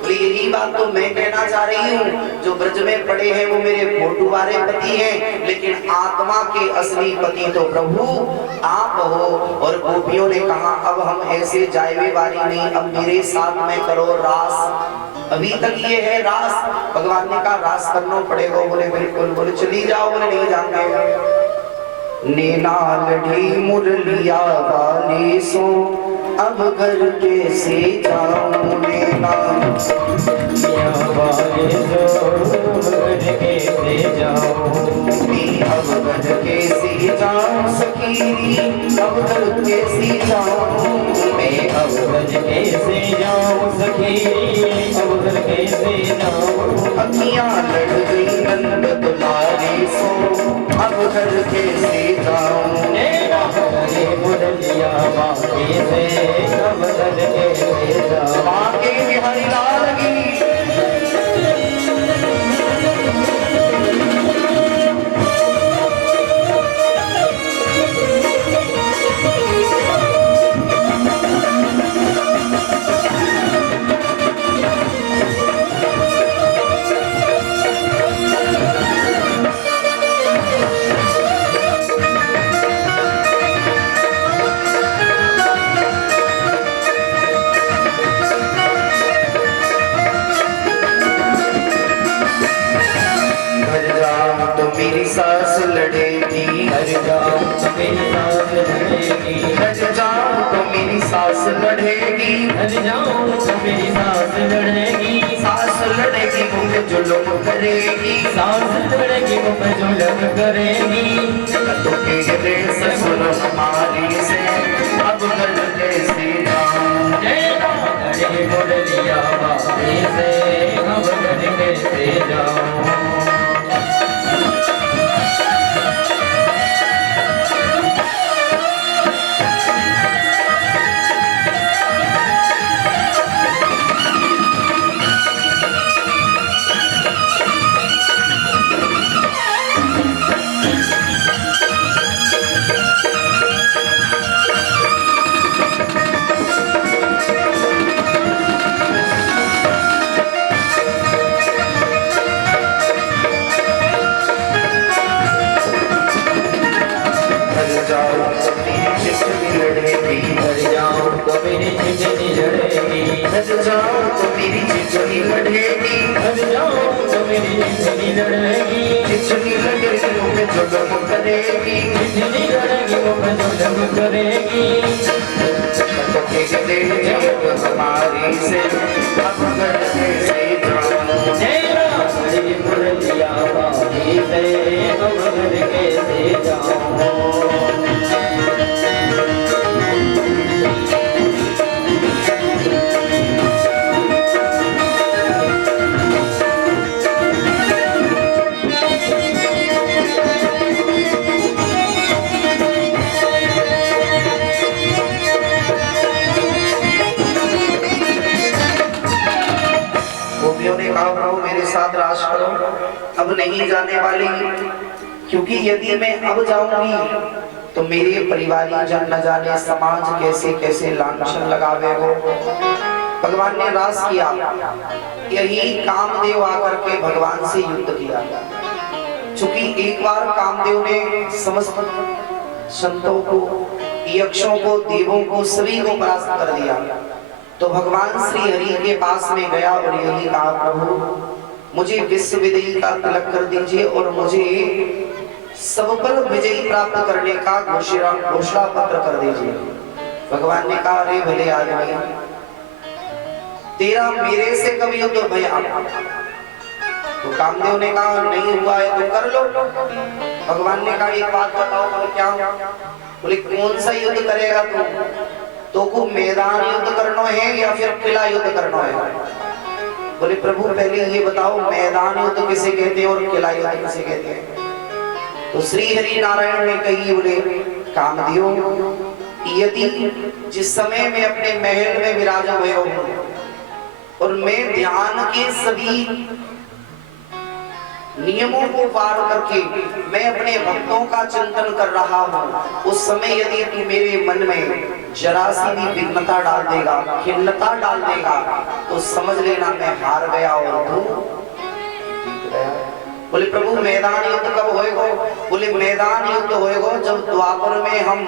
यही बात तो मैं कहना चाह रही हूँ। जो ब्रज में पड़े हैं वो मेरे फोटो वाले पति हैं, लेकिन आत्मा के असली पति तो प्रभु आप हो। और गोपियों ने कहा अब हम ऐसे जायवे वाली नहीं, अब मेरे साथ में करो रास। अभी तक ये है रास। भगवान ने कहा रास करना पड़ेगा। बोले बिल्कुल। बोले चली जाओ। बोले नहीं जाएंगे। नैना लड़ी मुरलिया वाली सो अब घर कैसे जाऊं। नैना वाले सो घर कैसे जाऊं। अब घर कैसे जाऊं सखी, अब घर कैसे जाऊं। मैं अब घर कैसे जाऊं सखी, अब घर कैसे जाऊं। अखियां लड़ गई नंद दुलारी सो अब घर कैसे जाऊं। नैना लड़ी मुरलिया वाली से अब घर कैसे जाऊं। बांके बिहारी लाल की मेरी सास लड़ेगी। हर जाऊं तो मेरी सास लड़ेगी। हर जाऊं तो मेरी सास लड़ेगी। हर जाऊं तो मेरी सास लड़ेगी। सास लड़ेगी मुझे जुल्म करेगी। सास लड़ेगी मुझे जुल्म करेगी। तो के ससुर हमारी से अब घर कैसे जाऊं। लड़ी मुरलिया वाली से अब घर कैसे जाऊं। हमारी से अब घर कैसे जाऊं। लड़ी मुरलिया वाली से अब घर कैसे जाऊं। रास करो, अब नहीं जाने वाली, क्योंकि यदि मैं अब जाऊंगी तो मेरे परिवारी जन न जाने समाज कैसे कैसे लांछन लगावे हो। भगवान ने रास किया। यही कामदेव आकर के भगवान से युद्ध किया। चूंकि एक बार कामदेव ने समस्त संतों को, यक्षों को, देवों को, सभी को परास्त कर दिया, तो भगवान श्री हरि के पास में गया और यही कहा, प्रभु मुझे विश्व विजयी का तिलक कर दीजिए और मुझे सब पर विजयी प्राप्त करने का घोषणा पत्र कर दीजिए। भगवान ने कहा, अरे भले आदमी, तेरा मेरे से कभी युद्ध भया? तो कामदेव ने कहा, नहीं हुआ है तो कर लो। भगवान ने कहा, एक बात बताओ। बोले क्या? बोले कौन सा युद्ध करेगा तू? तो को मैदान युद्ध करना है या फिर किला युद्ध करना है? बोले प्रभु पहले ये बताओ, मैदान युद्ध किसे कहते हैं और किला युद्ध किसे कहते हैं? तो श्री हरि नारायण ने कही, बोले कामदेव, यदि जिस समय मैं अपने महल में विराजा हुए हूं और मैं ध्यान के सभी नियमों को पार करके मैं अपने भक्तों का चिंतन कर रहा हूं, उस समय यदि तू मेरे मन में जरा सी भी विघ्नता डाल देगा, खिन्नता डाल देगा, तो समझ लेना मैं हार गया और तू जीत गया। बोले प्रभु मैदान युद्ध कब होएगा? बोले मैदान युद्ध होएगा जब द्वापर में हम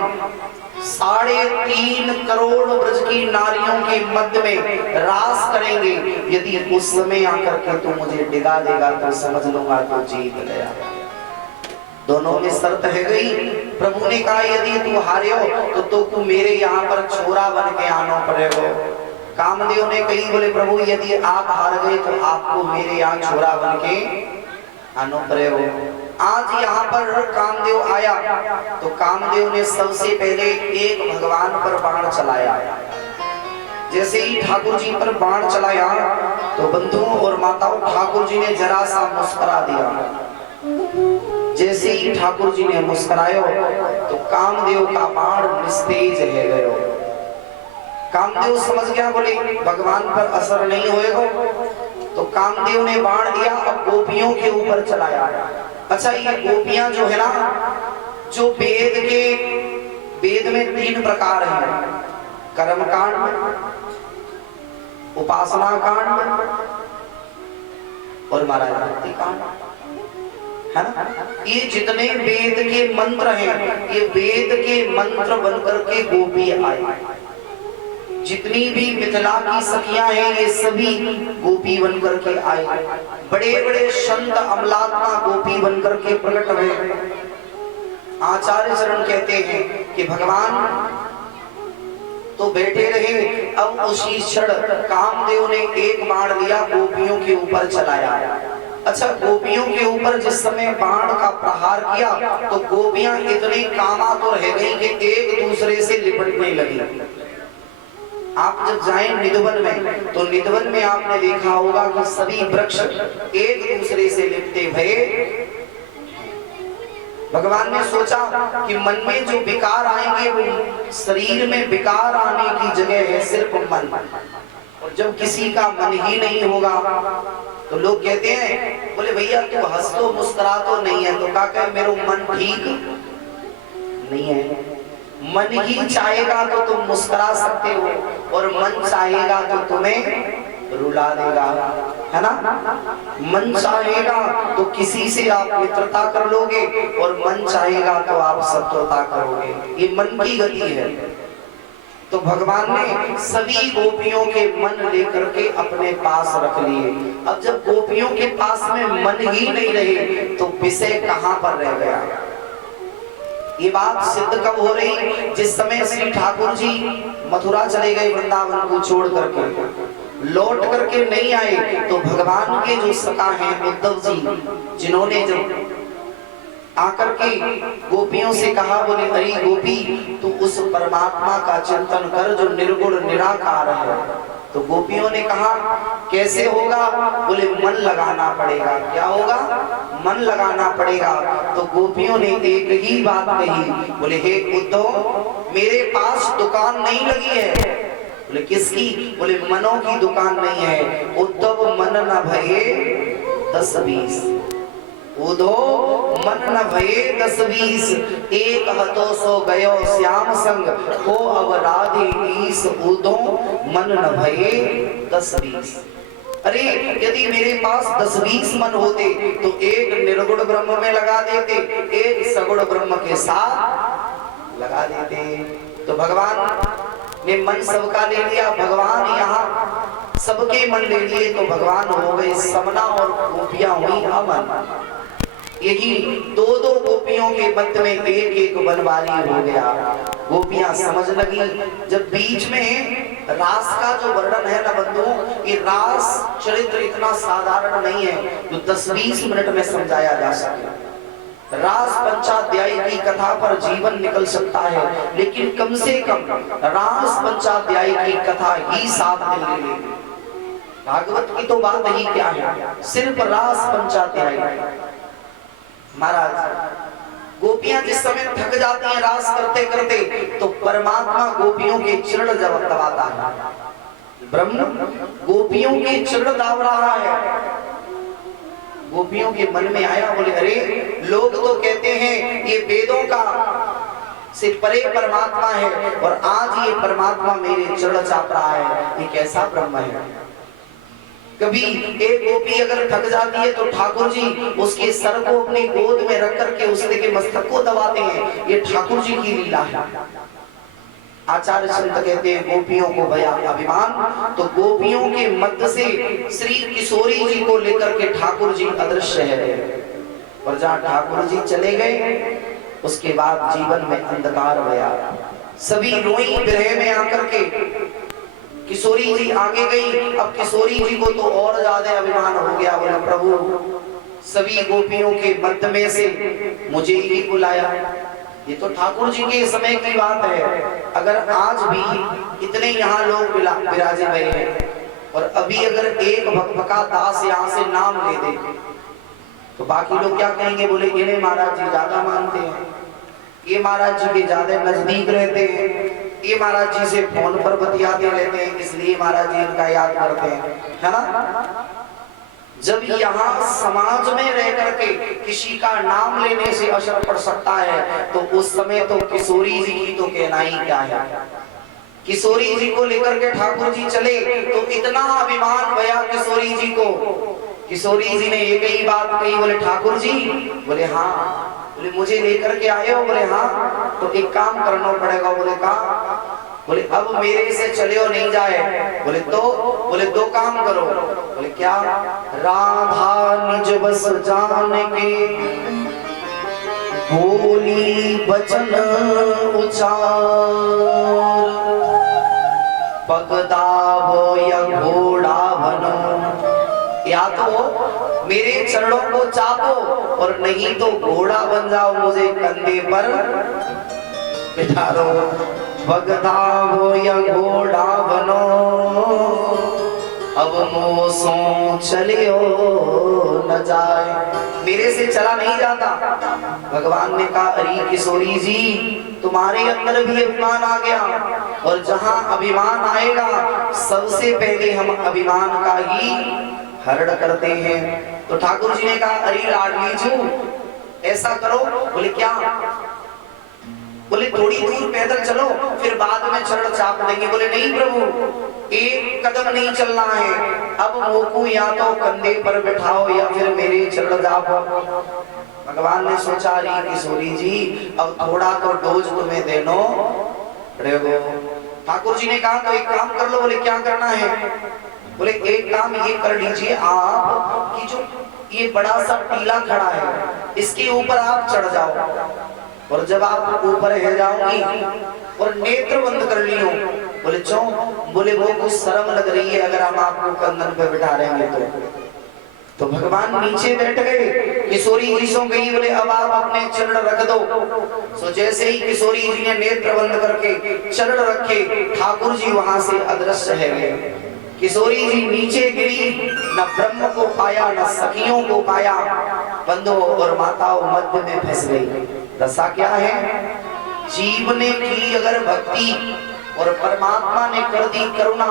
3.5 करोड़ ब्रज की नारियों के मध्य में रास करेंगे। यदि उस समय आकर के तू मुझे डिगा देगा तो समझ लूंगा तो जीत गया। दोनों में शर्त है गई। प्रभु ने कहा, यदि तू हारे हो तो तू मेरे यहाँ पर छोरा बन के आना पड़ेगा। कामदेव ने कही, बोले प्रभु यदि आप हार गए तो आपको मेरे यहाँ छोरा बन के आना पड़ेगा। आज यहाँ पर कामदेव आया तो कामदेव ने सबसे पहले एक भगवान पर बाण चलाया। जैसे ही ठाकुर जी पर बाण चलाया तो बंधुओं और माताओं, ठाकुर जी ने जरा सा मुस्कुरा दिया। जैसे ही ठाकुर जी ने मुस्कुराया तो कामदेव का बाण निस्तेज है गयो। कामदेव समझ गया, बोले भगवान पर असर नहीं होएगा, तो कामदेव ने बाण दिया और गोपियों के ऊपर चलाया। अच्छा, ये गोपियां जो है ना, जो वेद में 3 प्रकार हैं, कर्म कांड, उपासना कांड और महाराज भक्ति कांड, है ना? ये जितने वेद के मंत्र हैं, ये वेद के मंत्र बनकर के गोपी आए। जितनी भी मिथिला की सखियां हैं, ये सभी गोपी बनकर के आए। बड़े बड़े संत अमलात्मा गोपी बनकर के प्रकट हुए। आचार्य चरण कहते हैं कि भगवान तो बैठे रहे, अब उसी क्षण कामदेव ने एक बाण लिया, गोपियों के ऊपर चलाया। अच्छा, गोपियों के ऊपर जिस समय बाण का प्रहार किया तो गोपियां इतनी कामातुर रह गई कि एक दूसरे से लिपटने लगी। आप जब जाएं निधवन में तो निधवन में आपने देखा होगा कि सभी वृक्ष एक दूसरे से लिपटे हुए। भगवान ने सोचा कि मन में जो विकार आएंगे वो शरीर में विकार आने की जगह है सिर्फ मन, और जब किसी का मन ही नहीं होगा तो लोग कहते हैं, बोले भैया तू हंस तो मुस्कुरा तो नहीं है, तो क्या कहे मेरा मन ठीक नहीं है। मन ही चाहेगा तो तुम मुस्कुरा सकते हो और मन चाहेगा तो तुम्हें रुला देगा, है ना? मन चाहेगा तो किसी से आप मित्रता कर लोगे और मन चाहेगा तो आप शत्रुता करोगे। ये मन की गति है। तो भगवान ने सभी गोपियों के मन लेकर के अपने पास रख लिए। अब जब गोपियों के पास में मन ही नहीं रहे तो विषय कहां पर रह गया? ये बात सिद्ध कब हो रही? जिस समय श्री ठाकुर जी मथुरा चले गए, वृंदावन को छोड़ करके लौट करके नहीं आए, तो भगवान के जो सखा हैं उद्धव जी, जिन्होंने जो आकर के गोपियों से कहा, बोले अरे गोपी तू उस परमात्मा का चिंतन कर जो निर्गुण निराकार है। तो गोपियों ने कहा कैसे होगा? बोले मन लगाना पड़ेगा। क्या होगा? मन लगाना पड़ेगा। तो गोपियों ने एक ही बात कही, बोले हे उद्धव मेरे पास दुकान नहीं लगी है। बोले किसकी? बोले मनों की दुकान नहीं है। उद्धव मन न भये 10-20, उद्धव मन न भये 10-20, एक हतो सो गयो श्याम संग हो अब राधे ईस। उद्धव मन न भये 10-20। अरे यदि मेरे पास 10-20 मन होते तो एक निर्गुण ब्रह्म में लगा देते, एक सगुण ब्रह्म के साथ लगा देते। तो भगवान ने मन सबका ले लिया। भगवान यहाँ सबके मन ले लिए तो भगवान हो गए समना और गोपियां हुई अमन। यही दो दो गोपियों के मध्य में एक एक बनवारी हो गया। गोपियां समझ लगी। जब बीच में रास का जो वर्णन है ना बंधुओं, ये रास चरित्र इतना साधारण नहीं है जो 10-20 मिनट में समझाया जा सके। रास पंचाध्यायी की कथा पर जीवन निकल सकता है, लेकिन कम से कम रास पंचाध्यायी की कथा ही 7 दिन ले लेगी। भागवत की तो बात ही क्या है, सिर्फ रास पंचाध्यायी। महाराज गोपियां जिस समय थक जाती हैं रास करते करते, तो परमात्मा गोपियों के चरण जब दबाता है। ब्रह्म गोपियों के चरण दाब रहा है। गोपियों के मन में आया, बोले अरे लोग तो कहते हैं ये वेदों का से परे परमात्मा है, और आज ये परमात्मा मेरे चरण चाप रहा है, ये कैसा ब्रह्म है। कभी एक गोपी अगर थक जाती है तो ठाकुर जी उसके सर को अपनी गोद में रख करके उसके के मस्तक को दबाते हैं। ये ठाकुर जी की लीला है। आचार्य संत कहते हैं गोपियों को भया अभिमान, तो गोपियों के मध्य से श्री किशोरी जी को लेकर के ठाकुर जी अदृश्य है। और जहाँ ठाकुर जी चले गए उसके बाद जीवन में अंधकार भया। सभी रोई विरह में आकर के किशोरी जी आगे गई। अब किशोरी जी को तो और ज्यादा अभिमान हो गया। बोला प्रभु सभी गोपियों के मध्य में से मुझे ही बुलाया। ये तो ठाकुर जी के समय की बात है। अगर आज भी इतने यहाँ लोग विराजे हुए हैं और अभी अगर एक भक्का दास यहाँ से नाम ले दे तो बाकी लोग क्या कहेंगे, बोले इन्हें महाराज जी ज्यादा मानते हैं, ये महाराज जी के ज्यादा नजदीक रहते हैं, ये महाराज जी से फोन पर बतियाते रहते हैं, इसलिए महाराज जी इनका याद करते हैं, है ना। जब यहाँ समाज में रह करके किसी का नाम लेने से असर पड़ सकता है तो उस समय तो किशोरी जी की तो कहना ही क्या है। किशोरी जी को लेकर के ठाकुर जी चले तो इतना अभिमान भया किशोरी जी को। किशोरी जी ने एक ही बात कही, बोले ठाकुर जी, बोले हाँ, बोले मुझे लेकर के आए हो, बोले हाँ, तो एक काम करना पड़ेगा। बोले कहा, बोले अब मेरे से चले हो नहीं जाए। बोले तो, बोले दो काम करो। बोले क्या, राधा निज बस जान के बोली बचन उचार, पगदावो या घोड़ा बनो। या तो मेरे चरणों को चापो और नहीं तो घोड़ा बन जाओ, मुझे कंधे पर बिठा दो। भगदावो या घोड़ा बनो, अब मोसो चलियो न जाए। मेरे से चला नहीं जाता। भगवान ने कहा अरे किशोरी जी, तुम्हारे अंदर भी अभिमान आ गया, और जहां अभिमान आएगा सबसे पहले हम अभिमान का ही हरण करते हैं। तो ठाकुर जी ने कहा अरे लाडली जू, ऐसा करो। बोले क्या, बोले थोड़ी दूर पैदल चलो फिर बाद में चरण चाप देंगे। बोले नहीं प्रभु, एक कदम नहीं चलना है, अब मोकू या तो कंधे पर बिठाओ या फिर मेरे चरण चापो। भगवान ने सोचा अरे किशोरी जी, अब थोड़ा तो डोज तुम्हें देनो पड़ेगा। ठाकुर जी ने कहा तो एक काम कर लो। बोले क्या करना है। बोले एक काम ये कर लीजिए आप कि जो ये बड़ा सा टीला खड़ा है इसके ऊपर आप चढ़ जाओ, और जब आप ऊपर है जाओगी और नेत्र बंद कर लियो। बोले क्यों। बोले वो कुछ शर्म लग रही है अगर हम आपको कंधन पे बिठा रहेंगे तो भगवान नीचे बैठ गए। किशोरी जी सो गई। बोले अब आप अपने चरण रख दो। सो जैसे ही किशोरी जी ने नेत्र बंद करके चरण रखे, ठाकुर जी वहां से अदृश्य है गए। किशोरी जी नीचे गिरी, न ब्रह्म को पाया न सखियों को पाया, बंधुओं और माताओं मध्य में फंस गई। दशा क्या है, जीव ने की अगर भक्ति और परमात्मा ने कर दी करुणा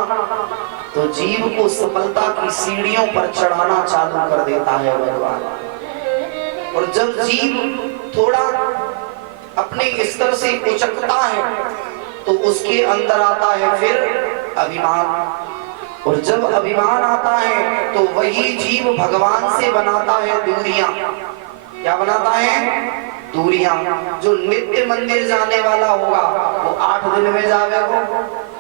तो जीव को सफलता की सीढ़ियों पर चढ़ाना चालू कर देता है भगवान। और जब जीव थोड़ा अपने स्तर से उचकता है तो उसके अंदर आता है फिर अभिमान, और जब अभिमान आता है तो वही जीव भगवान से बनाता है दूरियां। क्या बनाता है, दूरियां। जो नित्य मंदिर जाने वाला होगा वो 8 दिन में जावेगा,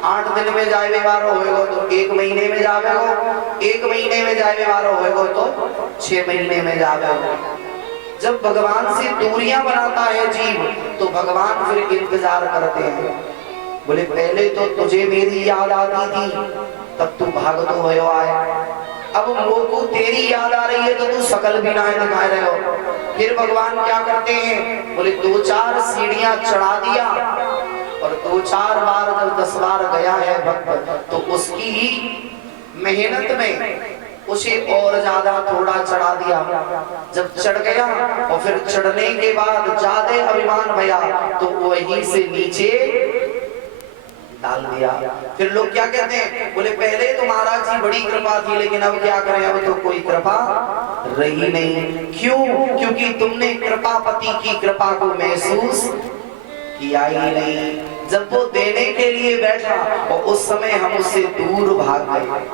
8 दिन में जाए वारो होएगो तो 1 महीने में जावेगो, 1 महीने में जाए वारो होएगो तो 6 महीने में जावेगो। जब भगवान से दूरियां बनाता है जीव तो भगवान फिर इंतजार करते हैं। बोले पहले तो तुझे मेरी याद आती थी तब तू भागतो भयो आए, अब मोको तेरी याद आ रही है तो तू शकल भी ना दिखा रहे हो। फिर भगवान क्या करते हैं, बोले 2-4 सीढ़ियां चढ़ा दिया और 2-4 बार जब 10 बार गया है भक्त तो उसकी मेहनत में उसे और ज्यादा थोड़ा चढ़ा दिया। जब चढ़ गया और फिर चढ़ने के बाद ज्यादा अभिमान भया तो वहीं से नीचे डाल दिया। फिर लोग क्या कहते हैं, बोले पहले तो महाराज जी बड़ी कृपा थी लेकिन अब क्या करें, अब तो कोई कृपा रही नहीं। क्यों? क्योंकि तुमने कृपापति की कृपा को महसूस किया ही नहीं। जब वो देने के लिए बैठा और उस समय हम उससे दूर भाग गए।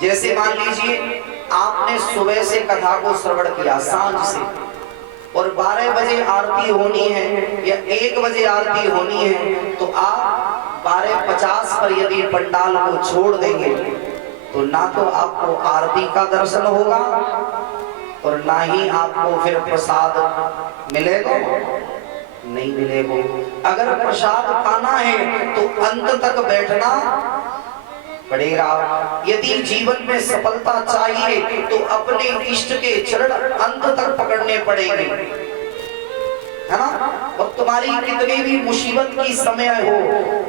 जैसे मान लीजिए आपने सुबह से कथा को श्रवण किया सांझ से और 12 बजे आरती होनी है या 1 बजे आरती होनी है तो आप 12:50 पर यदि पंडाल को छोड़ देंगे तो ना तो आपको आरती का दर्शन होगा और ना ही आपको फिर प्रसाद मिलेगा, नहीं मिलेगा। अगर प्रसाद पाना है तो अंत तक बैठना पड़ेगा। यदि जीवन में सफलता चाहिए तो अपने इष्ट के चरण अंत तक पकड़ने पड़ेंगे, है ना। और तुम्हारी कितनी भी मुसीबत की समय हो,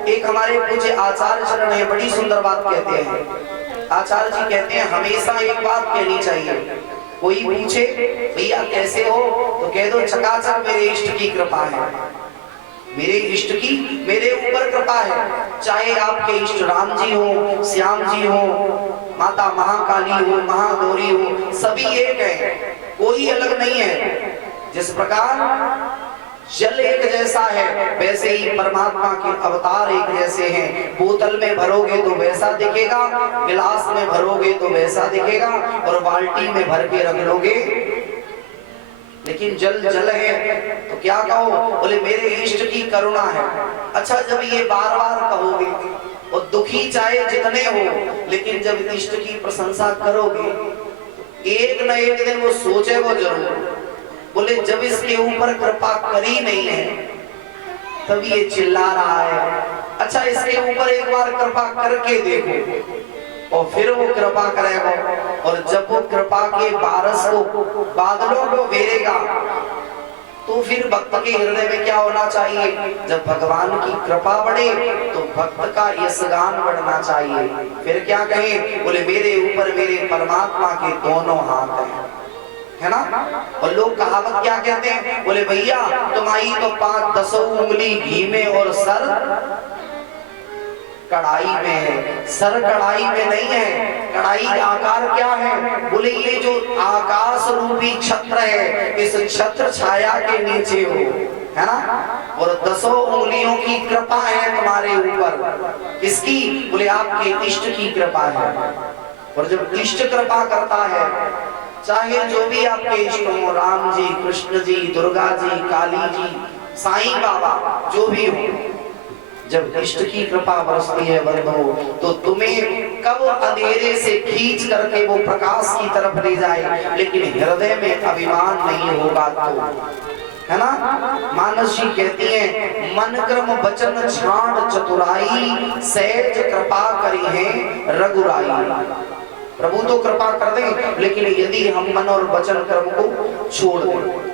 एक हमारे पूज्य आचार्य चरण है, बड़ी सुंदर बात कहते हैं। आचार्य जी कहते हैं हमेशा एक बात कहनी चाहिए, कोई पूछे भैया कैसे हो तो कह दो चकाचक मेरे इष्ट की कृपा है, मेरे इष्ट की मेरे ऊपर कृपा है। चाहे आपके इष्ट राम जी हो, श्याम जी हो, माता महाकाली हो, महागौरी हो, सभी एक है, कोई अलग नहीं है। जिस प्रकार जल एक जैसा है वैसे ही परमात्मा के अवतार एक जैसे हैं। बोतल में भरोगे तो वैसा दिखेगा, गिलास में भरोगे तो वैसा दिखेगा और बाल्टी में भर के रख लोगे लेकिन जल जल है तो क्या कहो, बोले मेरे इष्ट की करुणा है। अच्छा जब ये बार बार कहोगे और दुखी चाहे जितने हो लेकिन जब इष्ट की प्रशंसा करोगे तो एक न एक दिन वो सोचेगा जरूर, बोले जब इसके ऊपर कृपा करी नहीं है तब ये चिल्ला रहा है। अच्छा इसके ऊपर एक बार कृपा करके देखो और फिर वो कृपा करेगा। और जब वो कृपा के बारिश को बादलों को घेरेगा तो फिर भक्त के हृदय में क्या होना चाहिए, जब भगवान की कृपा बढ़े तो भक्त का यशगान बढ़ना चाहिए। फिर क्या कहें, बोले मेरे ऊपर मेरे परमात्मा के दोनों हाथ हैं, है ना। और लोग कहावत क्या कहते हैं, बोले भैया तुम्हारी तो 5-10 उंगली घी में और सर कढ़ाई में है। सर कढ़ाई में नहीं है, कढ़ाई का आकार क्या है, बोले ये जो आकाश रूपी छत्र है इस छत्र छाया के नीचे हो, है ना। और 10 उंगलियों की कृपा है तुम्हारे ऊपर, किसकी, बोले आपके इष्ट की कृपा है। और जब इष्ट कृपा करता है चाहे जो भी आपके इष्ट हो, राम जी, कृष्ण जी, दुर्गा जी, काली जी, साईं बाबा, जो भी हो, जब इष्ट की कृपा बरसती है बंधु तो तुम्हें कब अंधेरे से खींच करके वो प्रकाश की तरफ ले जाए, लेकिन हृदय में अभिमान नहीं होगा तो, है ना। मानस जी कहती है मन क्रम वचन छाड़ चतुराई सहज कृपा करी है रघुराई। प्रभु तो कृपा कर दें लेकिन यदि हम मन और वचन कर्म को छोड़ दें।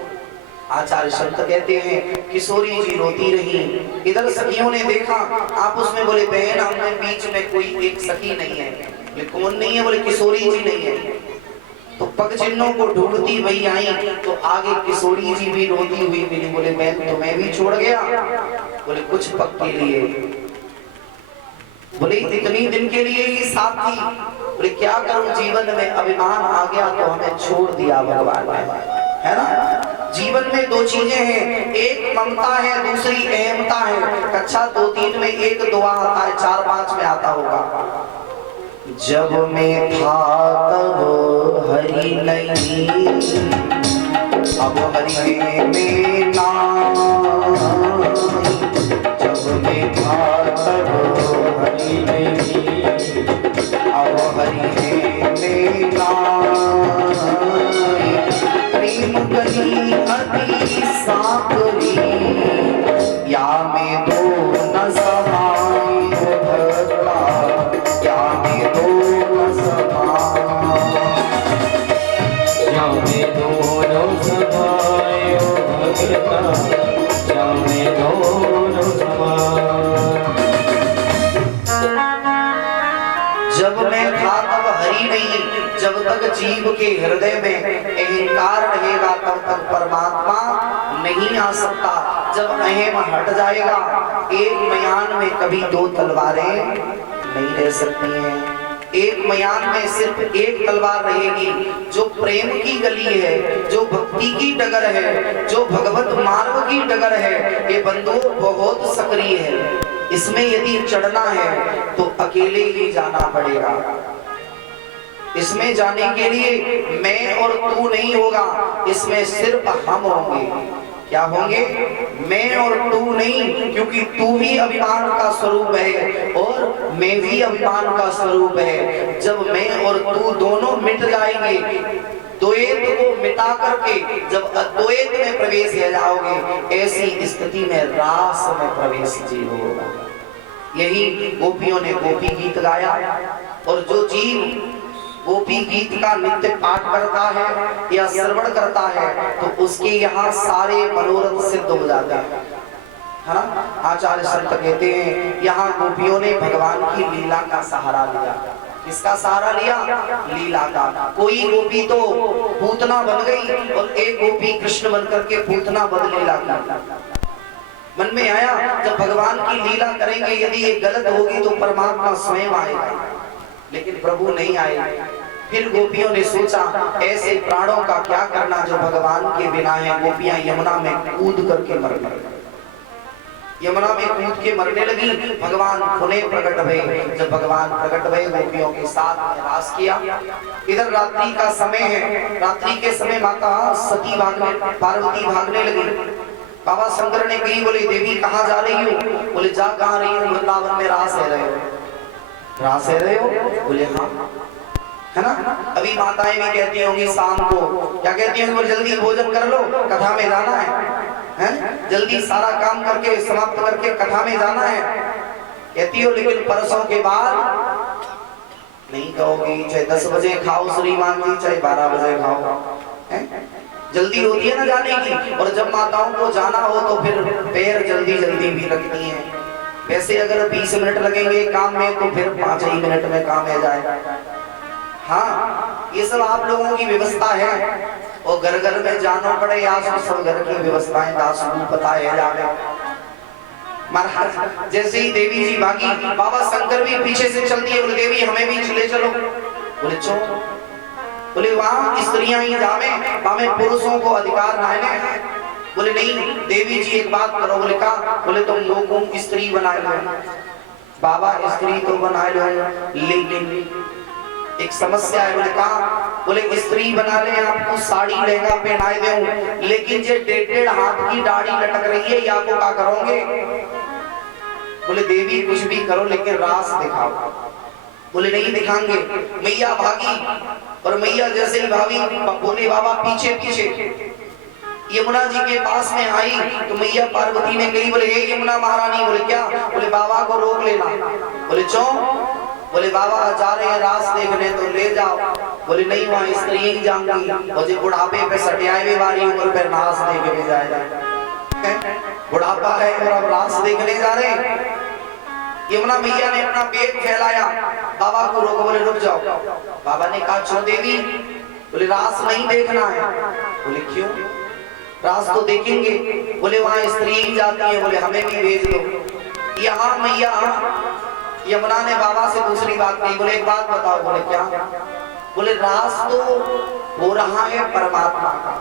आचार्य संत कहते हैं किशोरी जी रोती रही, इधर सखियों ने देखा, आप उसमें बोले बहन हमने बीच में कोई एक सखी नहीं है। बोले कौन नहीं है, बोले किशोरी जी नहीं है। तो पग चिन्हों को ढूंढती वही आई तो आगे किशोरी जी भी रोती हुई मिली। बोले बहन तुम्हें भी छोड़ गया, बोले कुछ पग के लिए, बोले इतनी दिन के लिए ही साथ थी। बोले क्या करूं, जीवन में अभिमान आ गया तो हमें छोड़ दिया भगवान ने, है ना। जीवन में 2 चीजें हैं, एक ममता है दूसरी अहमता है। कक्षा 2-3 में एक दुआ आता है, 4-5 में आता होगा, जब मैं था तब हरि नहीं अब हरि में नाम, जब मैं था तब हरि गली अति सांवरी, या में दो न समाए भक्ता, या में दो न समाए, या में दो न समाए भक्ता, या में दो न समाए। जब मैं था तब हरि नहीं, जब तक जीव के हृदय में अहंकार रहेगा तब तक परमात्मा नहीं आ सकता। जब अहम हट जाएगा, एक मयान में कभी दो तलवारें नहीं रह सकती हैं। एक मयान में सिर्फ एक तलवार रहेगी, जो प्रेम की गली है, जो भक्ति की डगर है, जो भगवत मार्ग की डगर है। ये बंधु बहुत सक्रिय है, इसमें यदि चढ़ना है तो अकेले ही जाना पड़ेगा। इसमें जाने के लिए मैं और तू नहीं होगा, इसमें सिर्फ हम होंगे। क्या होंगे? मैं और तू नहीं, क्योंकि तू भी अभिमान का स्वरूप है और मैं भी अभिमान का स्वरूप है। जब मैं और तू दोनों मिट जाएंगे, द्वैत को मिटा करके जब अद्वैत में प्रवेश ले जाओगे, ऐसी स्थिति में रास में प्रवेश जीव होगा। यही गोपियों ने गोपी गीत गाया, और जो जीव गोपी गीत का नित्य पाठ करता है या श्रवण करता है तो उसके यहाँ सारे मनोरथ सिद्ध हो जाते हैं, है ना। आचार्य संत कहते हैं यहाँ गोपियों ने भगवान की लीला का सहारा लिया। किसका सहारा लिया? लीला का। कोई गोपी तो पूतना बन गई और एक गोपी कृष्ण बन करके पूतना बन लीला की। मन में आया जब भगवान की लीला करेंगे यदि ये गलत होगी तो परमात्मा स्वयं आएगा, लेकिन प्रभु नहीं आए। फिर गोपियों ने सोचा ऐसे प्राणों का क्या करना जो भगवान के बिना है। गोपियां यमुना में कूद करके मर गई। यमुना में कूद के मरने लगी। भगवान पुनः प्रकट भये। जब भगवान प्रकट भये, गोपियों के साथ में रास किया। इधर रात्रि का समय है। रात्रि के समय माता सती भागने, पार्वती भागने लगी। बाबा शंकर ने कही, बोले देवी कहाँ जा रही हो? बोले जा कहाँ रही हो? वृंदावन में रास है रहे हो। रास है रहे हो? बोले हाँ, है ना। अभी माताएं भी कहती होंगी शाम को, क्या कहती होंगी? जल्दी भोजन कर लो, कथा में जाना है, जल्दी सारा काम करके समाप्त करके कथा में जाना है कहती हो। लेकिन परसों के बाद नहीं कहोगी। चाहे 10 बजे खाओ श्रीमान जी, चाहे 12 बजे खाओ, जल्दी होती है ना जाने की। और जब माताओं को जाना हो तो फिर पैर जल्दी जल्दी भी लगती हैं। वैसे अगर 20 मिनट लगेंगे काम में तो फिर 5 ही मिनट में काम हो जाए। हाँ, ये सब आप लोगों की व्यवस्था है। और घर घर में जाना पड़े, आज तो सब घर की व्यवस्थाएं दास को पता है जावे। महाराज जैसे ही देवी जी भागी, बाबा शंकर भी पीछे से चलती है। बोले देवी हमें भी चले चलो। बोले चो, बोले वहां स्त्रियां ही जावे, वहां पुरुषों को अधिकार ना है। बोले नहीं देवी जी एक बात करो। बोले का? बोले तुम लोगों को स्त्री बना लो। बाबा स्त्री तो बना लो, लेकिन एक समस्या है। बोले कहा? बोले स्त्री बना ले, आपको साड़ी लहंगा पहनाए दूं, लेकिन जो 1.5 हाथ की दाढ़ी लटक रही है या को क्या करोगे? बोले देवी कुछ भी करो लेकिन रास दिखाओ। बोले नहीं दिखाएंगे। मैया भागी, और मैया जैसे ही भागी, बोले बाबा पीछे पीछे। यमुना जी के पास में आई तो मैया पार्वती ने कही, बोले हे यमुना महारानी। बोले क्या? बोले बाबा को रोक लेना। बोले क्यों? बोले बाबा जा रहे हैं रास देखने तो ले जाओ। बोले नहीं वहाँ स्त्री ही जाऊंगी, मुझे बुढ़ापे पे सटियाए हुए वाली उम्र पे रास देखने जाएगा। बुढ़ापा है और अब रास देखने जा रहे। यमुना मैया ने अपना पेट फैलाया, बाबा को रोको। बोले रुक जाओ। बाबा ने कहा क्यों देवी? बोले रास नहीं देखना है। बोले क्यों? रास तो देखेंगे। बोले वहाँ स्त्री ही जाती है। बोले हमें भी भेज दो। यहाँ मैया यमुना ने बाबा से दूसरी बात कही। बोले एक बात बताओ। बोले क्या? बोले रास तो हो रहा है परमात्मा का।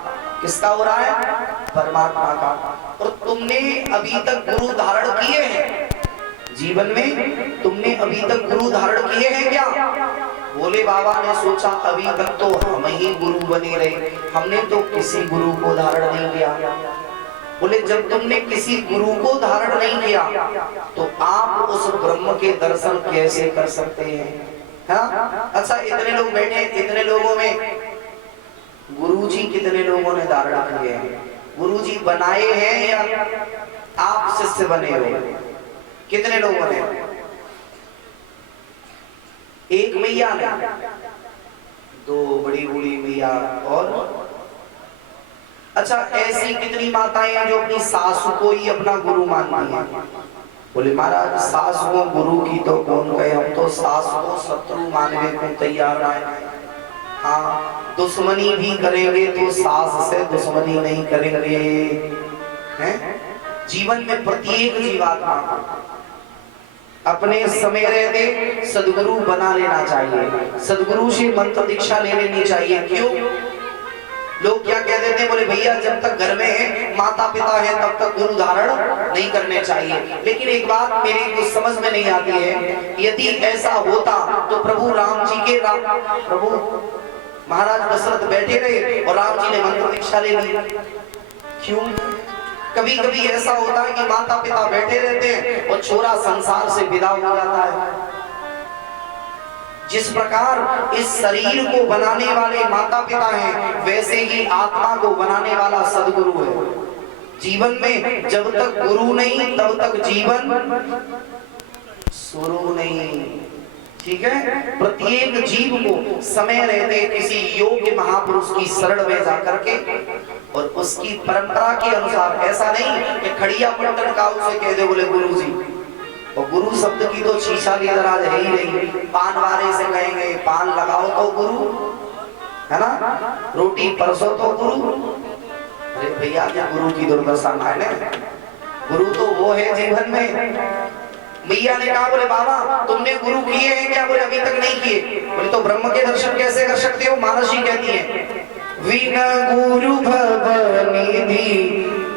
किसका हो रहा है? परमात्मा का। और तुमने अभी तक गुरु धारण किए हैं जीवन में? तुमने अभी तक गुरु धारण किए हैं क्या? बोले बाबा ने सोचा अभी तक तो हम ही गुरु बने रहे, हमने तो किसी गुरु को धारण नहीं किया। बोले जब तुमने किसी गुरु को धारण नहीं किया तो आप उस ब्रह्म के दर्शन कैसे कर सकते हैं? हाँ? अच्छा इतने लोग बैठे, इतने लोगों में गुरु जी कितने लोगों ने धारण किए हैं? गुरुजी बनाए हैं या आप शिष्य बने हो? कितने लोग बने? एक मैया ने, दो बड़ी बूढ़ी मैया और अच्छा, ऐसी कितनी माताएं हैं जो अपनी सासू को ही अपना गुरु मानती हैं? बोले महाराज सास को गुरु की तो कौन कहे, हम तो सास को शत्रु मानने को तैयार हैं। हाँ, दुश्मनी भी करेंगे तो सास से दुश्मनी नहीं करेंगे हैं? जीवन में प्रत्येक जीवात्मा अपने समय रहते सदगुरु बना लेना चाहिए, सदगुरु से मंत्र दीक्षा ले लेनी चाहिए। क्यों? लोग क्या कह देते हैं, बोले भैया जब तक घर में माता पिता है तब तक गुरु धारण नहीं करने चाहिए। लेकिन एक बात मेरी कुछ समझ में नहीं आती है, यदि ऐसा होता तो प्रभु राम जी के प्रभु महाराज दशरथ बैठे रहे और राम जी ने मंत्र दीक्षा ले ली। क्यों? कभी कभी ऐसा होता है कि माता पिता बैठे रहते हैं और छोरा संसार से विदा हो जाता है। जिस प्रकार इस शरीर को बनाने वाले माता पिता हैं, वैसे ही आत्मा को बनाने वाला सदगुरु है। जीवन में जब तक गुरु नहीं तब तक जीवन शुरू नहीं। ठीक है? प्रत्येक जीव को समय रहते किसी योग्य महापुरुष की शरण में जाकर के और उसकी परंपरा के अनुसार, ऐसा नहीं कि खड़िया पट्टन काऊ से कह दे बोले गुरु जी, और गुरु शब्द की तो शीशा लीदर आज है ही नहीं। पान वाले से कहेंगे पान लगाओ तो गुरु है ना, रोटी परसो तो गुरु। अरे भैया क्या गुरु की दुर्दशा ना है? गुरु तो वो है जीवन में। मैया ने कहा बोले बाबा तुमने गुरु किए हैं क्या? बोले अभी तक नहीं किए। बोले तो ब्रह्म के दर्शन कैसे कर सकते हो? मानसी कहती है बिना गुरु भवनिधि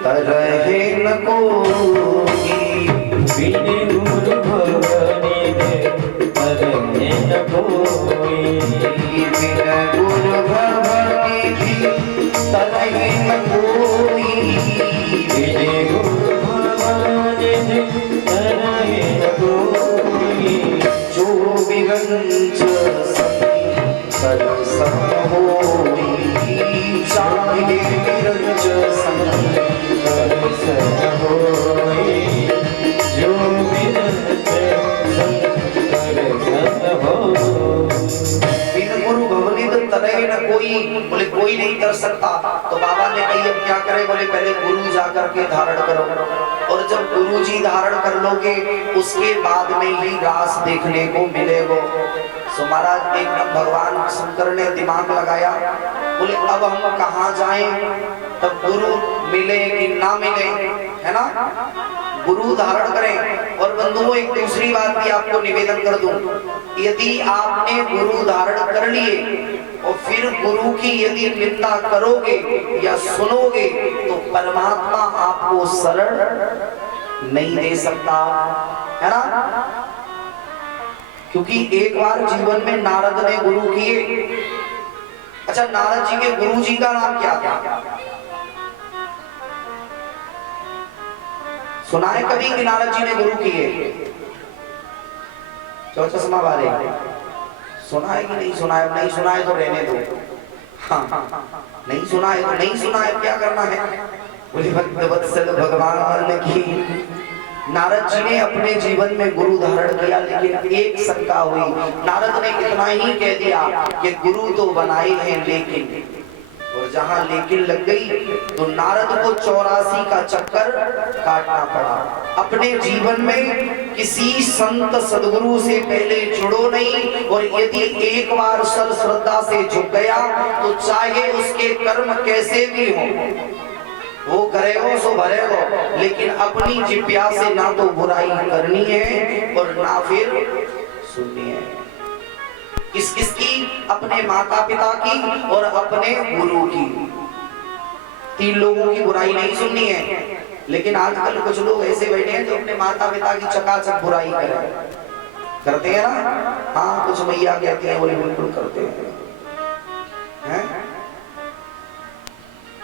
तरहे न कोई, बिने गुरु भवनिधि तरहे न कोई, बिना गुरु भवनिधि तरहे न कोई, बिने गुरु भवनिधि तरहे न कोई, जो विगंच कर सम होई, चाहे विरंच संग कर सम होई, जो विरंच संग कर सम होई। बिन गुरु भवनिधि तरहे न कोई, बोले कोई नहीं कर सकता। तो बाबा ने कही अब क्या करें? बोले पहले गुरु जाकर के धारण करो, और जब गुरु जी धारण कर लोगे उसके बाद में ही रास देखने को मिलेगा। सो महाराज एकदम भगवान शंकर ने दिमाग लगाया, बोले अब हम कहाँ जाएं? तब गुरु मिले कि ना मिले, है ना? गुरु धारण करें। और बंधुओं एक दूसरी बात भी आपको निवेदन कर दूं, यदि आपने गुरु धारण कर लिए और फिर गुरु की यदि निंदा करोगे या सुनोगे तो परमात्मा आपको शरण नहीं दे सकता, है ना? क्योंकि एक बार जीवन में नारद ने गुरु किए। अच्छा, नारद जी के गुरु जी का नाम क्या था? सुना है कभी कि नारद जी ने गुरु किए? चौचस्मा वाले सुना है कि नहीं सुना है? नहीं सुना है तो रहने दो। हाँ, नहीं सुना है तो नहीं सुना है, क्या करना है? बोले भक्त वत्सल भगवान की नारद जी ने अपने जीवन में गुरु धारण किया, लेकिन एक शंका हुई। नारद ने इतना ही कह दिया कि गुरु तो बनाए हैं लेकिन, और जहां लेकिन लग गई तो नारद को 84 का चक्कर काटना पड़ा। अपने जीवन में किसी संत सदगुरु से पहले जुड़ो नहीं, और यदि एक बार सर श्रद्धा से झुक गया तो चाहे उसके कर्म कैसे भी हो, वो करेगो सो भरेगो, लेकिन अपनी जिज्ञा से ना तो बुराई करनी है और ना फिर सुननी है। किस किस की? अपने माता पिता की और अपने गुरु की। 3 लोगों की बुराई नहीं सुननी है। लेकिन आजकल कुछ लोग ऐसे बैठे हैं जो अपने माता पिता की चकाचक बुराई करते हैं ना। हाँ, कुछ मैया कहते हैं, बोले बिल्कुल करते हैं।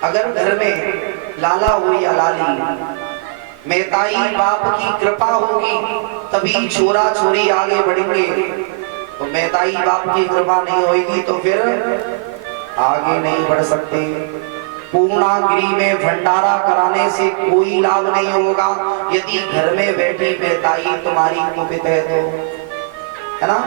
अगर घर में लाला हो या लाली, मेहताई बाप की कृपा होगी तभी छोरा छोरी आगे बढ़ेंगे, तो मेहताई बाप की कृपा नहीं होगी तो फिर आगे नहीं बढ़ सकते। पूर्णागिरि में भंडारा कराने से कोई लाभ नहीं होगा। यदि घर में बैठी बेताई तुम्हारी कुपित है तो, है ना।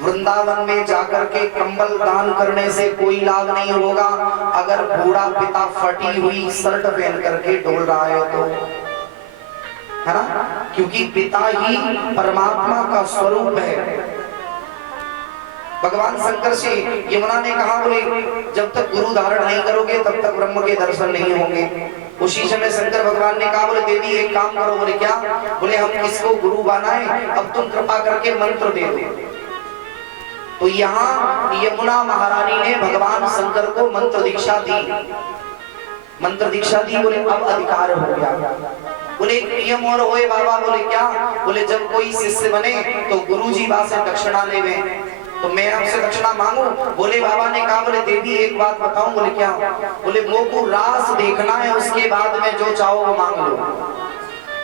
वृंदावन में जाकर के कंबल दान करने से कोई लाभ नहीं होगा। अगर बूढ़ा पिता फटी हुई शर्ट पहन करके डोल रहा है तो, है ना, क्योंकि पिता ही परमात्मा का स्वरूप है। भगवान शंकर से यमुना ने कहा, बोले जब तक गुरु धारण नहीं करोगे तब तक ब्रह्म के दर्शन नहीं होंगे। उसी समय शंकर भगवान ने कहा, बोले देवी एक काम करो। बोले क्या? बोले हम किसको गुरु बनाए, अब तुम कृपा करके मंत्र दे दो। तो यहाँ यमुना महारानी ने भगवान शंकर को मंत्र दीक्षा दी। मंत्र दीक्षा दी, बोले अब अधिकार हो गया। बोले एक नियम और होए बाबा। बोले क्या? बोले जब कोई शिष्य बने तो गुरुजी बा से दक्षिणा लेवे, तो मैं आपसे दक्षिणा मांगू? बोले बाबा ने कहा, बोले देवी एक बात बताऊं। बोले क्या? बोले मोको रास देखना है, उसके बाद में जो चाहो वो मांग लो।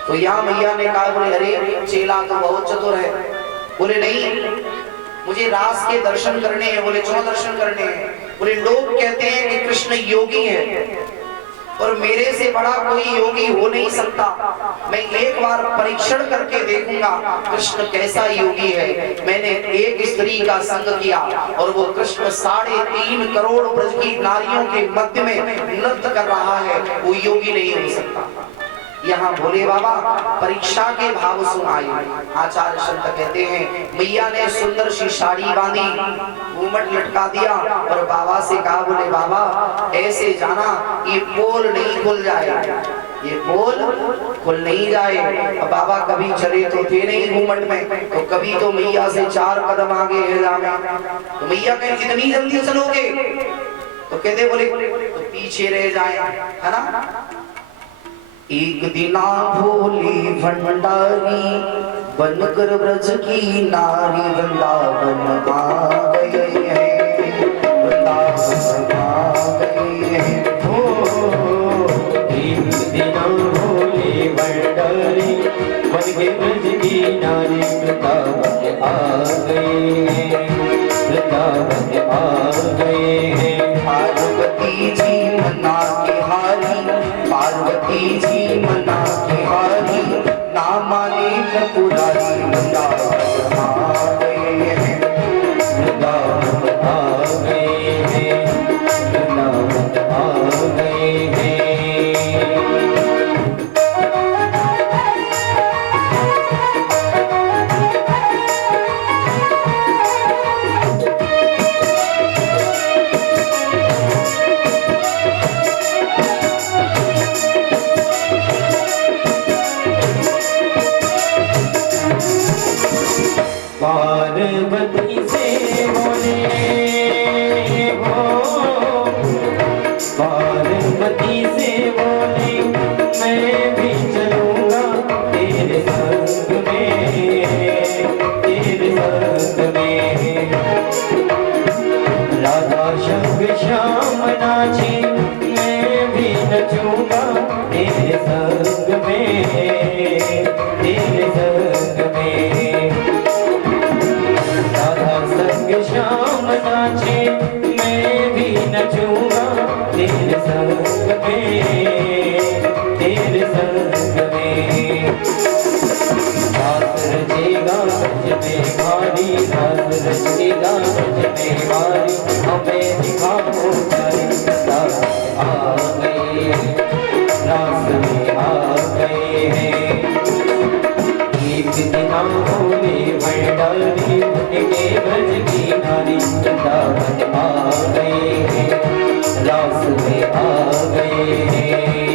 तो यहाँ मैया ने कहा, बोले अरे चेला तो बहुत चतुर है। बोले नहीं, मुझे रास के दर्शन करने हैं। बोले क्यों दर्शन करने हैं? बोले लोग कहते हैं कि कृष्ण योगी है और मेरे से बड़ा कोई योगी हो नहीं सकता। मैं एक बार परीक्षण करके देखूंगा कृष्ण कैसा योगी है। मैंने एक स्त्री का संग किया और वो कृष्ण 3.5 करोड़ ब्रज की नारियों के मध्य में नृत्य कर रहा है, वो योगी नहीं हो सकता। यहाँ भोले बाबा परीक्षा के भाव सुनाए। आचार्य संत कहते हैं मैया ने सुंदर सी साड़ी बांधी, घूमट लटका दिया और बाबा से कहा, बोले बाबा ऐसे जाना ये पोल नहीं खुल जाए, ये पोल खुल नहीं जाए। अब बाबा कभी चले तो थे नहीं घूमट में, तो कभी तो मैया से 4 कदम आगे है जावे। तो मैया कहीं इतनी जल्दी चलोगे? तो कहते बोले तो पीछे रह जाए, है ना। एक दिना भोली भंडारी बनकर ब्रज की नारी वृंदावन आ गए हैं, वृंदावन आ गए हैं। एक दिना भोली भंडारी बनकर ब्रज की नारी वृंदावन आ गए हैं, वृंदावन आ गए हैं। पार्वती जी मना के हारी, पार्वती जी मना के हारी, ना माने न पुरारी वृंदावन आ गए हैं, वृंदावन आ गए हैं, वृंदावन आ गए हैं। पार्वती से बोले हो, पार्वती से बोले मैं भी चलूंगा तेरे संग में, तेरे संग में। राधा शंख श्याम नाचे मैं भी नचूंगा तेरे संग में, तेरे संग में। श्याम नाचे मैं भी नचूंगा तेरे संग में, तेरे संग में। रास रचेगा सच में भारी, रास रचेगा सच में भारी, हमें दिखाओ तारे रास आ गए, रास में आ गए हैं। एक दिना भोले भंडारी उनके ब्रज की नारी वृंदावन आ गए हैं, रास में आ गए हैं।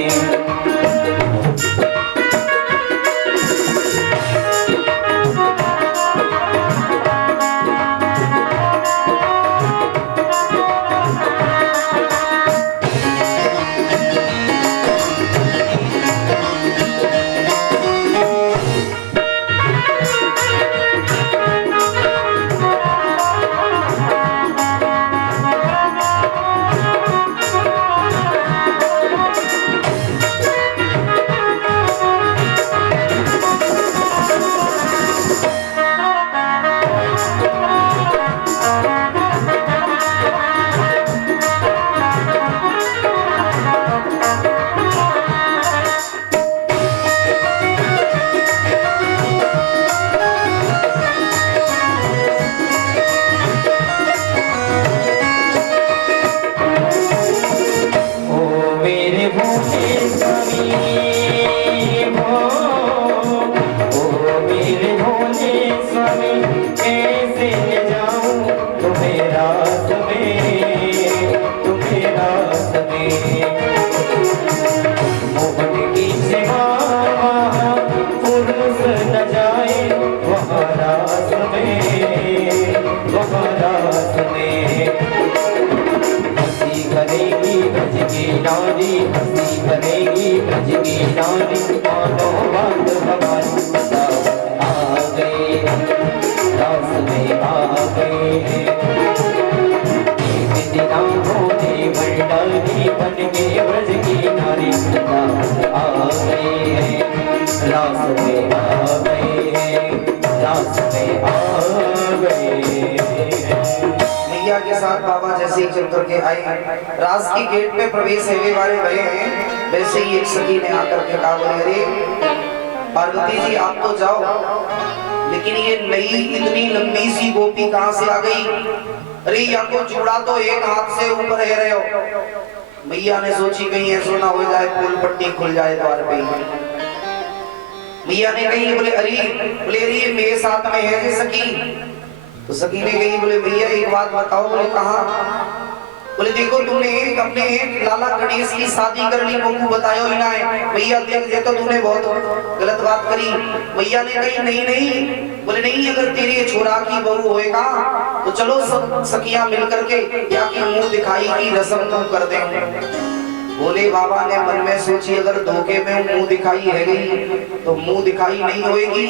करेगी ब्रज की रानी, मस्ती करेगी ब्रज की रानी, मानो बात हमारी बताओ आ गए, रास में आ गए। एक दिन होने मंडारी बन के ब्रज की नारी, बताओ आ गए, रास में आ गए, रास में आ गए। मैया के साथ बाबा जैसे ही चल करके आए, रास की गेट पे प्रवेश होने वाले भले हैं, वैसे ही एक सखी ने आकर के कहा, बोले अरे पार्वती जी आप तो जाओ, लेकिन ये नई इतनी लंबी सी गोपी कहां से आ गई? अरे या को चूड़ा तो एक हाथ से ऊपर है रहे हो। मैया ने सोची कहीं ऐसा ना हो जाए फूल पट्टी खुल जाए द्वार पे। मैया ने कही, बोले अरे मेरे साथ में है ये सखी। तो सखी ने कही, बोले भैया एक बात बताओ। बोले कहा? बोले देखो तुमने अपने लाला गणेश की शादी कर ली, बहू बतायो ही ना है। भैया देख ये तो तूने बहुत गलत बात करी। भैया ने कही नहीं। बोले नहीं, अगर तेरे छोरा की बहू होएगा तो चलो सब सखियां मिल करके या की मुंह दिखाई की रस्म तुम कर देंगे। बोले बाबा ने मन में सोची, अगर धोखे में मुंह दिखाई है गई तो मुंह दिखाई नहीं होएगी,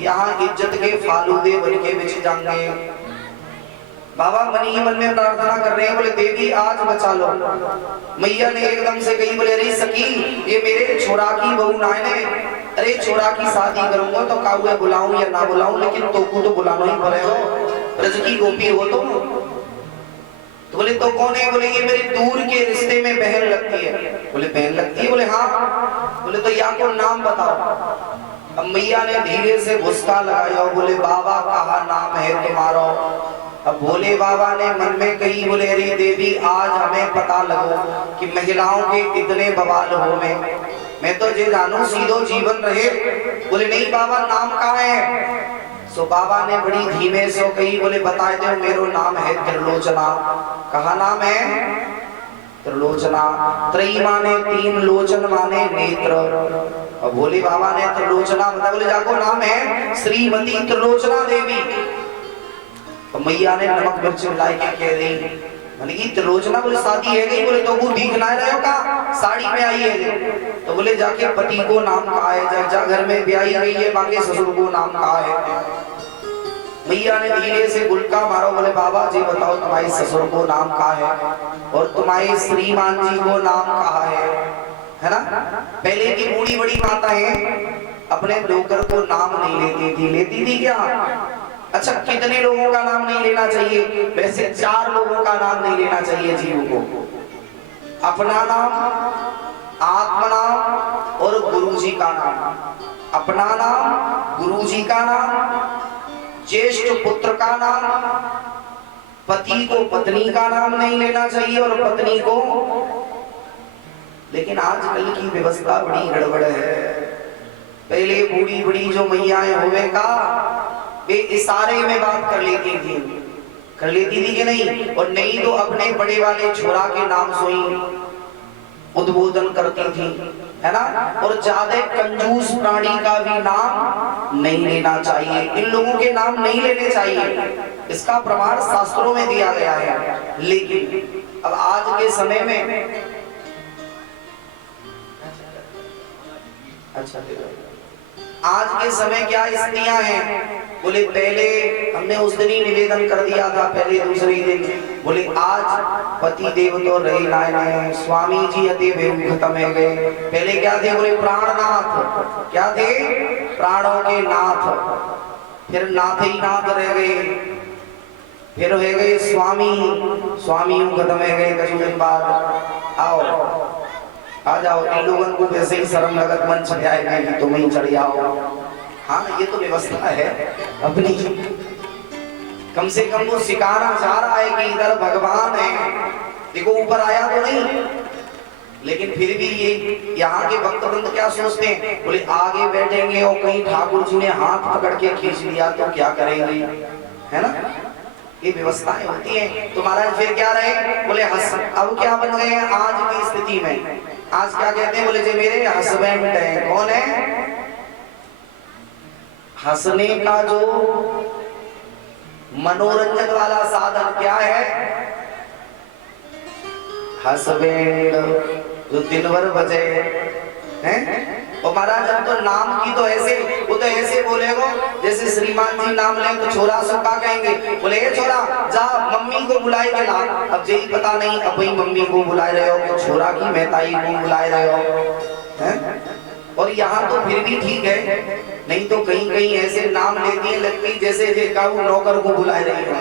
यहाँ इज्जत के फालूदे बन के बिछ जाएंगे। बाबा मन ही मन में प्रार्थना कर रहे हैं, बोले देवी आज बचा लो। मैया ने एकदम से कही, बोले अरे सखी ये मेरे छोरा की बहू ना है, अरे छोरा की शादी करूंगा तो काहुए बुलाऊं या ना बुलाऊं, लेकिन तोकू तो बुलाना ही पड़ेगा, ब्रज की गोपी हो तो बोले तो कौन है? बोले ये मेरी दूर के रिश्ते में बहन लगती है। बोले बहन लगती है? बोले हाँ। बोले तो या को नाम बताओ। अब मैया ने धीरे से घुसका लगाया, बोले बाबा कहा नाम है तुम्हारा? अब भोले बाबा ने मन में कही, बोले अरे देवी आज हमें पता लगो कि महिलाओं के इतने बवाल हो में, मैं तो जे जानू सीधो जीवन रहे। बोले नहीं बाबा नाम कहाँ है? सो बाबा ने बड़ी धीमे से कही, बोले बता दो मेरो नाम है त्रिलोचना। कहा नाम है? त्रिलोचना। त्रयी माने तीन, लोचन माने नेत्र। अब भोले बाबा ने त्रिलोचना बता, बोले जाको नाम है श्रीमती त्रिलोचना देवी। तो मैया ने नमक मिर्च मिलाई के कह दी, मैंने की त्रिलोचना? बोले शादी है गई। बोले तो वो दिखना रहे हो का साड़ी में आई है? तो बोले जाके पति को नाम कहा है, जा घर में ब्याही गई है, बाकी ससुर को नाम कहा है। मैया ने धीरे से गुलका मारो, बोले बाबा जी बताओ तुम्हारे ससुर को नाम कहा है और तुम्हारे श्रीमान जी को नाम कहा है ना? पहले की बूढ़ी बड़ी माता है अपने नौकर को नाम नहीं लेती थी क्या? अच्छा कितने लोगों का नाम नहीं लेना चाहिए? वैसे 4 लोगों का नाम नहीं लेना चाहिए जीव को। अपना नाम, आत्मा नाम और गुरुजी का नाम। अपना नाम, गुरुजी का नाम, ज्येष्ठ पुत्र का नाम, पति को पत्नी का नाम नहीं लेना चाहिए और पत्नी को। लेकिन आजकल की व्यवस्था बड़ी गड़बड़ है। पहले बूढ़ी बड़ी जो मैयाएं हुए का वे इशारे में बात कर लेती थी कि नहीं? और नहीं तो अपने बड़े वाले छोरा के नाम सोई उद्बोधन करती थी, है ना? और ज्यादा कंजूस प्राणी का भी नाम नहीं लेना चाहिए। इन लोगों के नाम नहीं लेने चाहिए, इसका प्रमाण शास्त्रों में दिया गया है। लेकिन अब आज के समय में अच्छा आज के समय क्या स्त्रियां हैं? बोले पहले हमने उस दिन ही निवेदन कर दिया था, पहले दूसरे दिन। बोले आज पति देव तो रहे नाय, स्वामी जी अति खत्म है गए। पहले क्या थे? बोले प्राणनाथ। क्या थे? प्राणों के नाथ। फिर नाथ ही नाथ रह गए, फिर हो गए स्वामी खत्म है गए कुछ दिन बाद। आओ आ जाओ, इन लोगों को वैसे ही शर्म लगत मन चढ़ जाएगा कि तुम ही चढ़ जाओ। हाँ ये तो व्यवस्था है अपनी, कम से कम वो सिखाना चाह रहा है कि इधर भगवान है, देखो ऊपर आया तो नहीं। लेकिन फिर भी ये यहाँ के भक्तवृंद क्या सोचते हैं? बोले आगे बैठेंगे और कहीं ठाकुर जी ने हाथ पकड़ के खींच लिया तो क्या करेंगे, है ना? ये व्यवस्थाएं होती हैं। तो महाराज फिर क्या रहे? बोले अब क्या बन गए हैं आज की स्थिति में? आज क्या कहते हैं? बोले जो मेरे हस्बैंड है। कौन है? हंसने का जो मनोरंजन वाला साधन क्या है? हसबैंड जो दिन भर बजे हैं। और महाराज अब तो नाम की तो ऐसे, वो तो ऐसे बोलेगो जैसे श्रीमान जी नाम ले तो छोरा सुखा कहेंगे, बोले ये छोरा जा मम्मी को बुलाए के ला। अब यही पता नहीं अब वही मम्मी को बुलाए रहे हो कि छोरा की मेहताई को बुलाए रहे हो हैं? और यहाँ तो फिर भी ठीक है, नहीं तो कहीं कहीं ऐसे नाम ले दिए लगती जैसे जेकाऊ नौकर को बुलाए रही हो।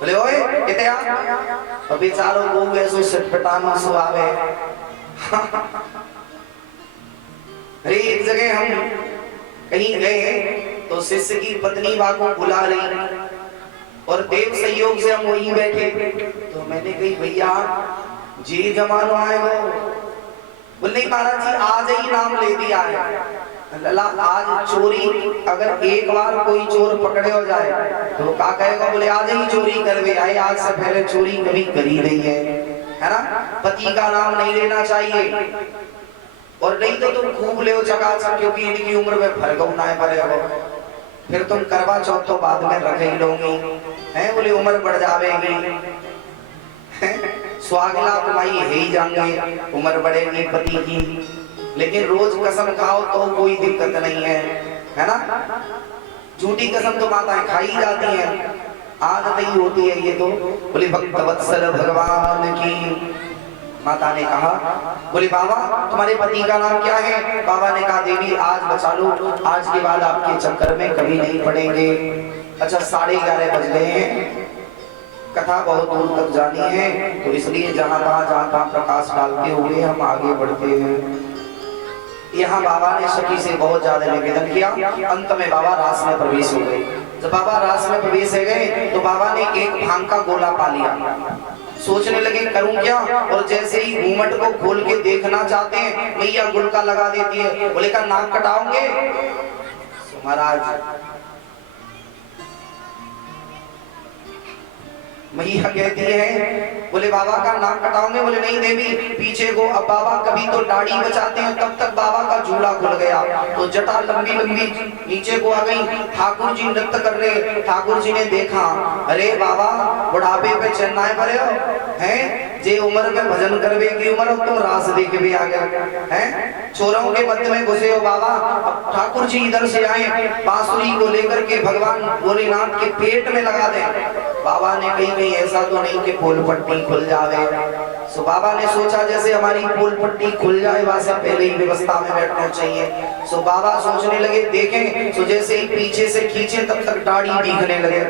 बोले ओए कितया अब बेचारो को ऐसो सटपटाना सो आवे। अरे एक जगह हम कहीं गए तो शिष्य की पत्नी वहां को बुला रही और देव संयोग से हम वहीं बैठे। तो मैंने कही भैया जी जमानो आएगा। बोले नहीं महाराज जी आज ही नाम ले दिया है। लला आज चोरी अगर एक बार कोई चोर पकड़े हो जाए तो क्या कहेगा, बोले आज ही चोरी करवे आए, आज से पहले चोरी कभी करी नहीं है ना। पति का नाम नहीं लेना चाहिए और नहीं तो तुम खूब ले चकाचक, क्योंकि इनकी उम्र में फर्क होना है पड़ेगा। फिर तुम करवा चौथ तो बाद में रख ही लोगी हैं, बोले उम्र बढ़ जाएगी। स्वागला तुम्हारी है ही जाएंगे, उम्र बढ़ेगी पति की, लेकिन रोज कसम खाओ तो कोई दिक्कत नहीं है ना। झूठी कसम तो माताएं खाई जाती हैं, आदत ही होती है ये तो। बोले भक्त वत्सल भगवान की माता ने कहा, बोले बाबा तुम्हारे पति का नाम क्या है। बाबा ने कहा देवी आज बचा लो, आज के बाद आपके चक्कर में कभी नहीं पड़ेंगे। अच्छा 11:30 बज गए हैं, कथा बहुत दूर तक जानी है तो इसलिए जहाँ तहाँ प्रकाश डालते हुए हम आगे बढ़ते हैं। यहाँ बाबा ने सखी से बहुत ज्यादा निवेदन किया, अंत में बाबा रास में प्रवेश हो गए। जब बाबा रास में प्रवेश हो गए तो बाबा ने एक भांग का गोला पा लिया। सोचने लगे करूं क्या, और जैसे ही घूमट को खोल के देखना चाहते हैं मैया गुलका लगा देती है। बोले का नाक कटाओगे। महाराज मैया कहती है, बोले बाबा का नाक कटाओगे। बोले नहीं देवी पीछे को। अब बाबा कभी तो दाढ़ी बचाते हैं, तब तक बाबा का जूड़ा खुल गया तो जटा लंबी लंबी नीचे को आ गई। ठाकुर जी नृत्य कर रहे, ठाकुर जी ने देखा, अरे बाबा बुढ़ापे पे चेन्नई पड़े हो हैं, जे उम्र में भजन करवे की उम्र तुम रास देख भी आ गए हैं, छोरों के मध्य में घुसे हो बाबा। अब ठाकुर जी इधर से आए, बांसुरी को लेकर के भगवान भोलेनाथ के पेट में लगा दे। बाबा ने कहीं कहीं ऐसा तो नहीं कि पोल पट्टी खुल जावे। सो बाबा ने सोचा जैसे हमारी पोल पट्टी खुल जाए वैसे पहले ही व्यवस्था में बैठना चाहिए। सो बाबा सोचने लगे देखें, सो जैसे ही पीछे से खींचे तब तक दाढ़ी दिखने लगे।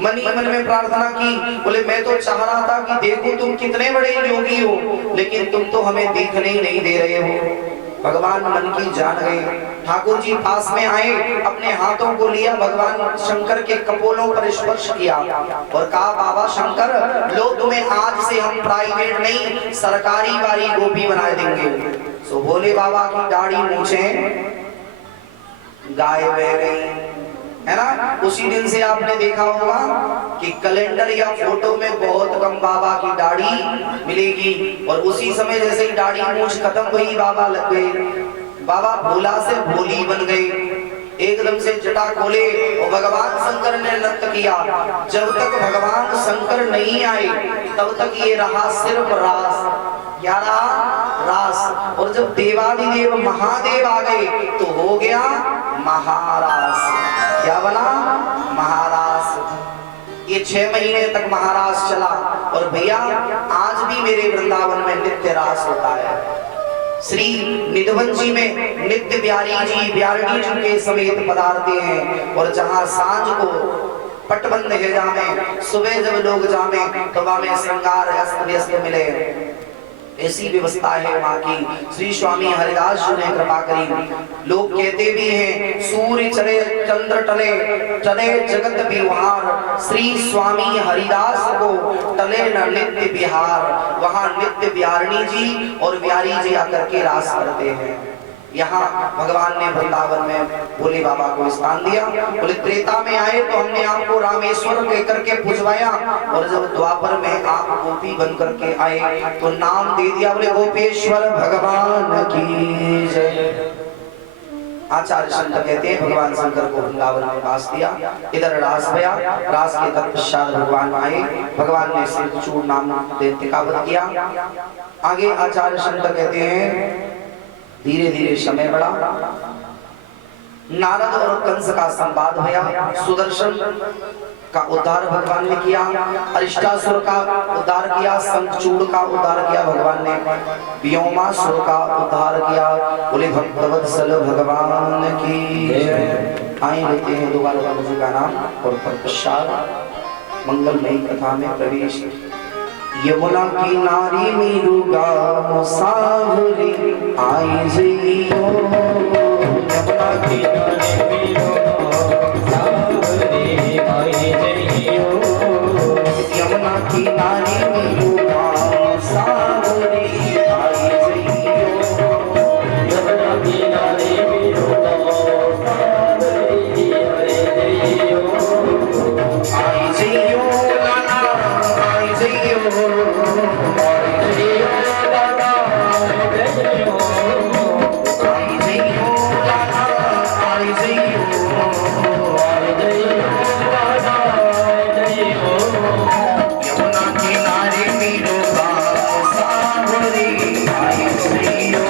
मन ही मन में प्रार्थना की, बोले मैं तो चाह रहा था कि देखो तुम कितने बड़े योगी हो, लेकिन तुम तो हमें देखने ही नहीं दे रहे हो। भगवान मन की जान गए। ठाकुर जी पास में आए, अपने हाथों को लिया, भगवान शंकर के कपोलों पर स्पर्श किया और कहा बाबा शंकर लो तुम्हें आज से हम प्राइवेट नहीं सरकारी वाली गोपी बना देंगे। सो भोले बाबा की दाढ़ी मूछे गाय बह गई है ना। उसी दिन से आपने देखा होगा कि कैलेंडर या फोटो में बहुत कम बाबा की दाढ़ी मिलेगी, और उसी समय जैसे ही दाढ़ी मूछ खत्म हुई बाबा लग गए। बाबा भोला से भोली बन गए, एकदम से जटा खोले और भगवान शंकर ने नृत्य किया। जब तक भगवान शंकर नहीं आए तब तक ये रहा सिर्फ रास, क्या रहा रास। और जब देवादिदेव महादेव आ गए तो हो गया महारास। क्या बना महारास। ये 6 महीने तक महारास चला। और भैया आज भी मेरे वृंदावन में नित्य रास होता है। श्री निधवन जी में नित्य बिहारी जी बिहारी जी के समेत पधारते हैं, और जहां सांझ को पटबंद है जामे, सुबह जब लोग जामे तो वहां में श्रृंगार अस्त व्यस्त मिले। ऐसी व्यवस्था है वहाँ की। श्री स्वामी हरिदास जी ने कृपा करी। लोग कहते भी हैं सूर्य चले चंद्र टले चले जगत बिहार, श्री स्वामी हरिदास को टले न नित्य बिहार। वहाँ नित्य बिहारिणी जी और बिहारी जी आकर के रास करते हैं। यहाँ भगवान ने वृंदावन में भोले बाबा को स्थान दिया। बोले त्रेता में आए तो हमने आपको रामेश्वर कहकर के पूजवाया, और जब द्वापर में आप गोपी बन करके आए तो नाम दे दिया, बोले गोपेश्वर भगवान की जय। आचार्य शंकर कहते हैं भगवान शंकर को वृंदावन में वास दिया। इधर रास भया, रास के तत्पश्चात भगवान आए, भगवान ने सिर चूड़ नाम दैत्य का वध किया। आगे आचार्य शंकर कहते हैं धीरे धीरे समय बढ़ा, नारद और कंस का संवाद भया, सुदर्शन का उद्धार भगवान ने किया, अरिष्टासुर का उद्धार किया, शंखचूड़ का उद्धार किया भगवान ने, व्योमासुर का उद्धार किया। बोले भक्तवत्सल भगवान की। आए लेते हैं दोबारा बाबा जी का नाम और तत्पश्चात मंगलमयी कथा में प्रवेश। यमुना की नारी मीरुगा मुसावरी आई जइयो, यमुना की नारी यमुना की नारी मीरुगा मुसावरी आई जइयो, यमुना की नारी मीरुगा मुसावरी आई जइयो, आई जइयो लाला आई जइयो, आई जइयो लाला आई जइयो, आई जइयो लाला आई जइयो, आई जइयो लाला आई जइयो। यमुना की नारी मीरुगा मुसावरी आई जइयो,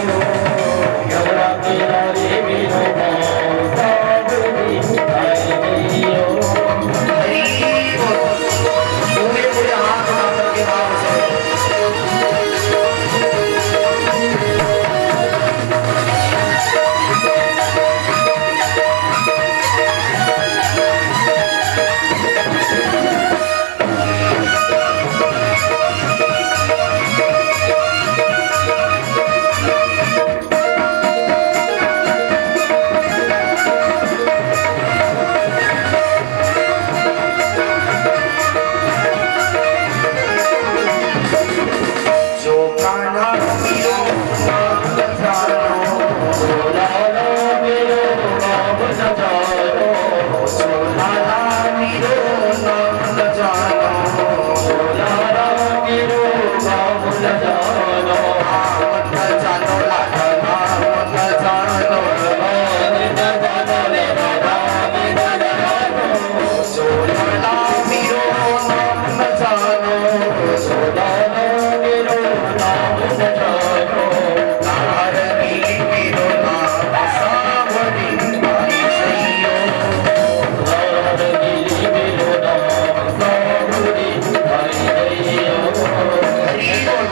यमुना की नारी मीरुगा मुसावरी आई जइयो। हरि बोल। पूरे पूरे हाथ उठा करके भाव से जो कान्हा पीरो नाम जानो, लाला मेरो नाम न जानो, जो लाला पीरो नाम जानो, लाला मेरो नाम न जानो, नाम न जानो लाला नाम न जानो, नाम न जानो रे नाम न जानो, जो लाला पीरो नाम न जानो, लाला मेरो नाम न जानो, नारदी पीरो नाम सावरी आई जइयो, नारदी मेरो नाम सावरी आई जइयो। हरि बोल।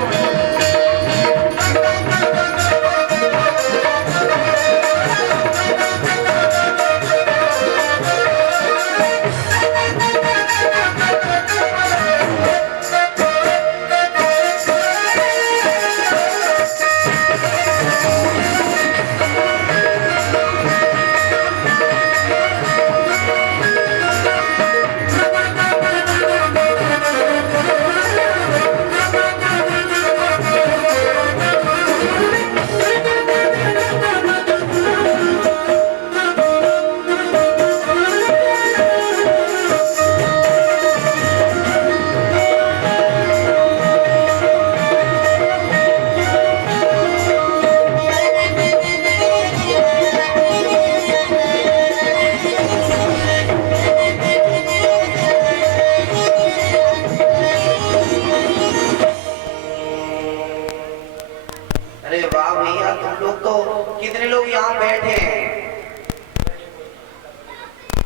अरे वाह भैया, तुम लोग तो कितने लोग यहाँ बैठे हैं?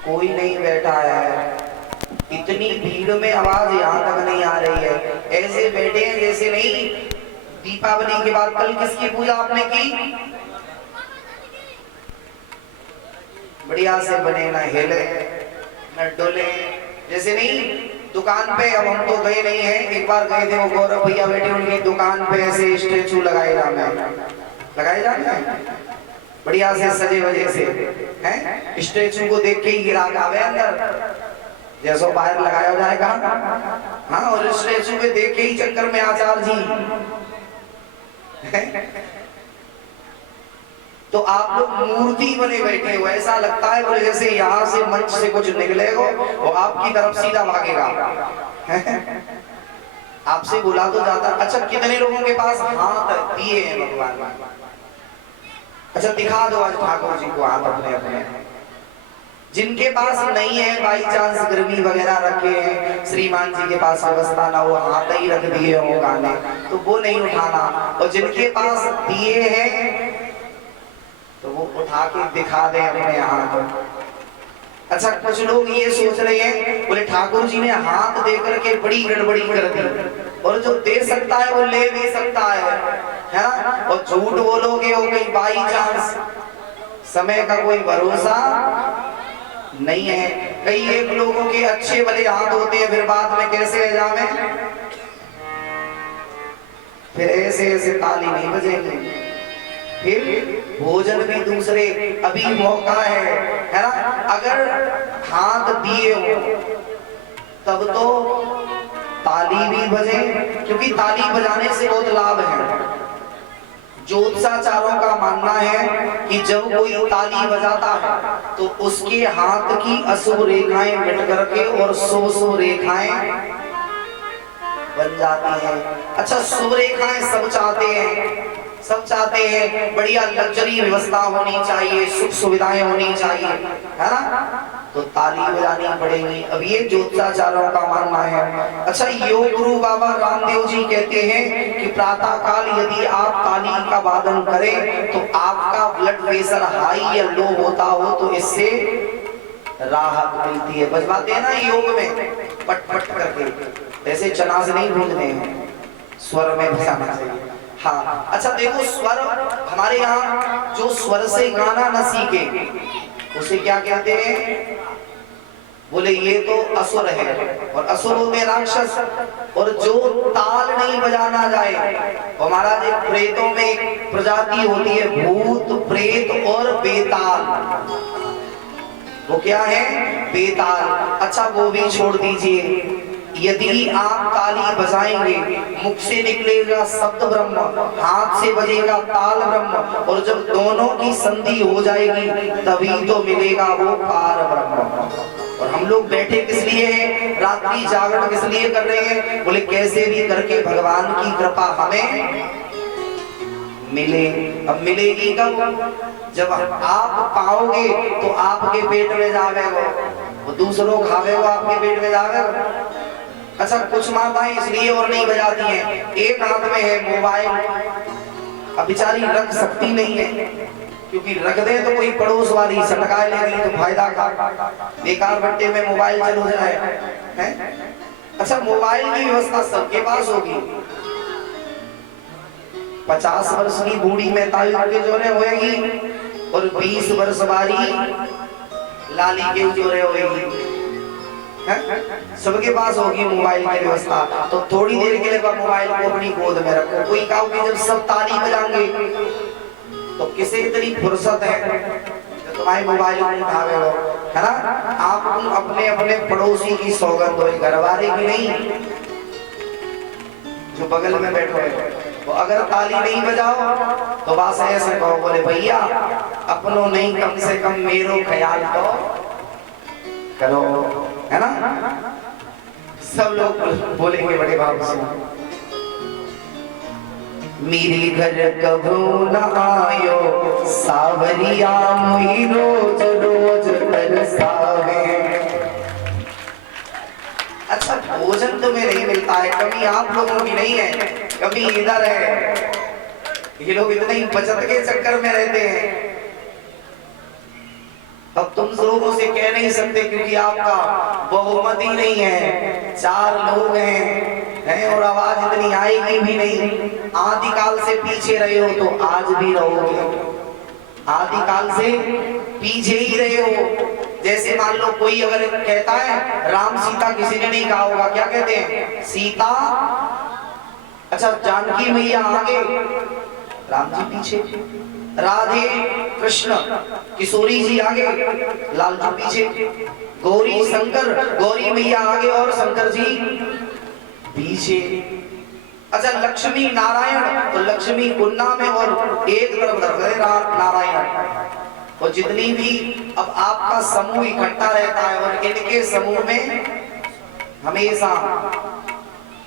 कोई नहीं बैठा है। इतनी भीड़ में आवाज यहाँ तक नहीं आ रही है। ऐसे बैठे हैं जैसे नहीं दीपावली के बाद कल किसकी पूजा आपने की? बढ़िया से बने, ना हिले न डोले, जैसे नहीं दुकान पे। अब हम तो गए नहीं हैं, एक बार गए थे, वो गौरव भैया बैठे, उनकी दुकान पे ऐसे स्टेचू लगाए जाते हैं बढ़िया से सजे वजे से हैं। स्टेचू को देख के ही गिराक आवे अंदर, जैसो बाहर लगाया जाएगा। हाँ, और स्टेचू पे देख के ही चक्कर में आचार्य जी तो आप लोग मूर्ति बने बैठे हो, ऐसा लगता है बोले जैसे यहाँ से मंच से कुछ निकले हो वो आपकी तरफ सीधा भागेगा। आपसे बुला तो जाता। अच्छा, कितने लोगों के पास हाथ दिए हैं भगवान? अच्छा दिखा दो आज ठाकुर जी को आप अपने अपने, जिनके पास नहीं है बाई चांस गर्मी वगैरह रखे हैं, श्रीमान जी के पास व्यवस्था ना हो, हाथ ही रख दिए हो गाने, तो वो नहीं उठाना, और जिनके पास दिए हैं तो वो उठा के दिखा दे अपने हाथ। अच्छा कुछ लोग ये सोच रहे हैं, बोले ठाकुर जी ने हाथ दे करके बड़ी गड़बड़ी कर दी, और जो दे सकता है वो ले भी सकता है ना, और झूठ बोलोगे हो गई बाई चांस, समय का कोई भरोसा नहीं है। कई एक लोगों के अच्छे भले हाथ होते हैं, फिर बाद में कैसे जावे, फिर ऐसे ऐसे ताली नहीं बजेंगे, फिर भोजन भी दूसरे, अभी मौका है ना, अगर हाथ दिए हो तब तो ताली भी बजे, क्योंकि ताली बजाने से बहुत लाभ है। ज्योतिषाचार्यों का मानना है कि जब कोई ताली बजाता है तो उसके हाथ की अशुभ रेखाएं मिट करके और शुभ शुभ रेखाएं बन जाती हैं। अच्छा शुभ रेखाएं सब चाहते हैं, सब चाहते हैं बढ़िया लग्जरी व्यवस्था होनी चाहिए, सुख सुविधाएं होनी चाहिए, है ना, तो ताली बजानी पड़ेगी। अब ये ज्योतिषाचार्यों का मानना है। अच्छा योग गुरु बाबा रामदेव जी कहते हैं कि प्रातः काल यदि आप ताली का वादन करें तो आपका ब्लड प्रेशर हाई या लो होता हो तो इससे राहत मिलती है। बजवाते हैं ना योग में पट पट करके, ऐसे चना से नहीं भूलने हैं, स्वर में बजाना चाहिए। हाँ अच्छा देखो स्वर, हमारे यहाँ जो स्वर से गाना न सीखे उसे क्या कहते हैं, बोले ये तो असुर है, और असुर होते हैं राक्षस, और जो ताल नहीं बजाना जाए, हमारा एक प्रेतों में एक प्रजाति होती है भूत प्रेत और बेताल, वो क्या है बेताल। अच्छा वो भी छोड़ दीजिए, यदि आप ताली बजाएंगे मुख से निकलेगा शब्द ब्रह्म, हाथ से बजेगा ताल ब्रह्म, और जब दोनों की संधि हो जाएगी तभी तो मिलेगा वो पार ब्रह्म। और हम लोग बैठे किस लिए हैं, रात्रि जागरण किस लिए कर रहे हैं, बोले कैसे भी करके भगवान की कृपा हमें मिले। अब मिलेगी कब, जब आप पाओगे तो आपके पेट में जावेगा, वो दूसरों खावेगा आपके पेट में जावेगा। अच्छा कुछ माताएं इसलिए और नहीं बजाती हैं, एक हाथ में है मोबाइल, अब बेचारी रख सकती नहीं है, क्योंकि रख दे तो कोई पड़ोस वाली सटका लेगी तो फायदा का, बेकार बट्टे में मोबाइल चल हो जाए है? अच्छा मोबाइल की व्यवस्था सबके पास होगी, 50 वर्ष की बूढ़ी मैताली के जोरे होएगी और 20 वर्ष वाली लाली के जोरे होएगी, सबके पास होगी मोबाइल की व्यवस्था। तो थोड़ी देर के लिए मोबाइल को अपनी गोद में रखो। कोई कहो कि जब सब ताली बजाएंगे तो किसे इतनी फुर्सत है जो तुम्हारे मोबाइल को उठावे हो, है ना। आप अपने अपने पड़ोसी की सौगंध हो, घरवाले की नहीं, जो बगल में बैठो है तो अगर ताली नहीं बजाओ तो बस ऐसे कहो, बोले भैया अपनों नहीं कम से कम मेरो ख्याल तो करो, है ना। सब लोग बोलेंगे बड़े भाव से, मेरे घर कभू न आयो सावरिया मुई रोज रोज तरसावे। अच्छा भोजन तुम्हें नहीं मिलता है, कभी आप लोगों की नहीं है, कभी इधर है, ये लोग इतने ही बचत के चक्कर में रहते हैं। अब तुम लोगों से कह नहीं सकते क्योंकि आपका बहुमत ही नहीं है, 4 लोग हैं और आवाज इतनी आएगी भी नहीं। आदिकाल से पीछे रहे हो तो आज भी रहोगे, आदिकाल से पीछे ही रहे हो। जैसे मान लो कोई अगर कहता है राम सीता, किसी ने नहीं कहा होगा, क्या कहते हैं सीता, अच्छा जानकी मैया आगे राम जी पीछे, राधे कृष्ण किशोरी जी आगे लाल जी पीछे, गौरी शंकर, गौरी मैया आगे और शंकर जी पीछे। अच्छा लक्ष्मी नारायण, तो लक्ष्मी गुन्ना में और एक तरफ नारायण। और जितनी भी अब आपका समूह इकट्ठा रहता है और इनके समूह में हमेशा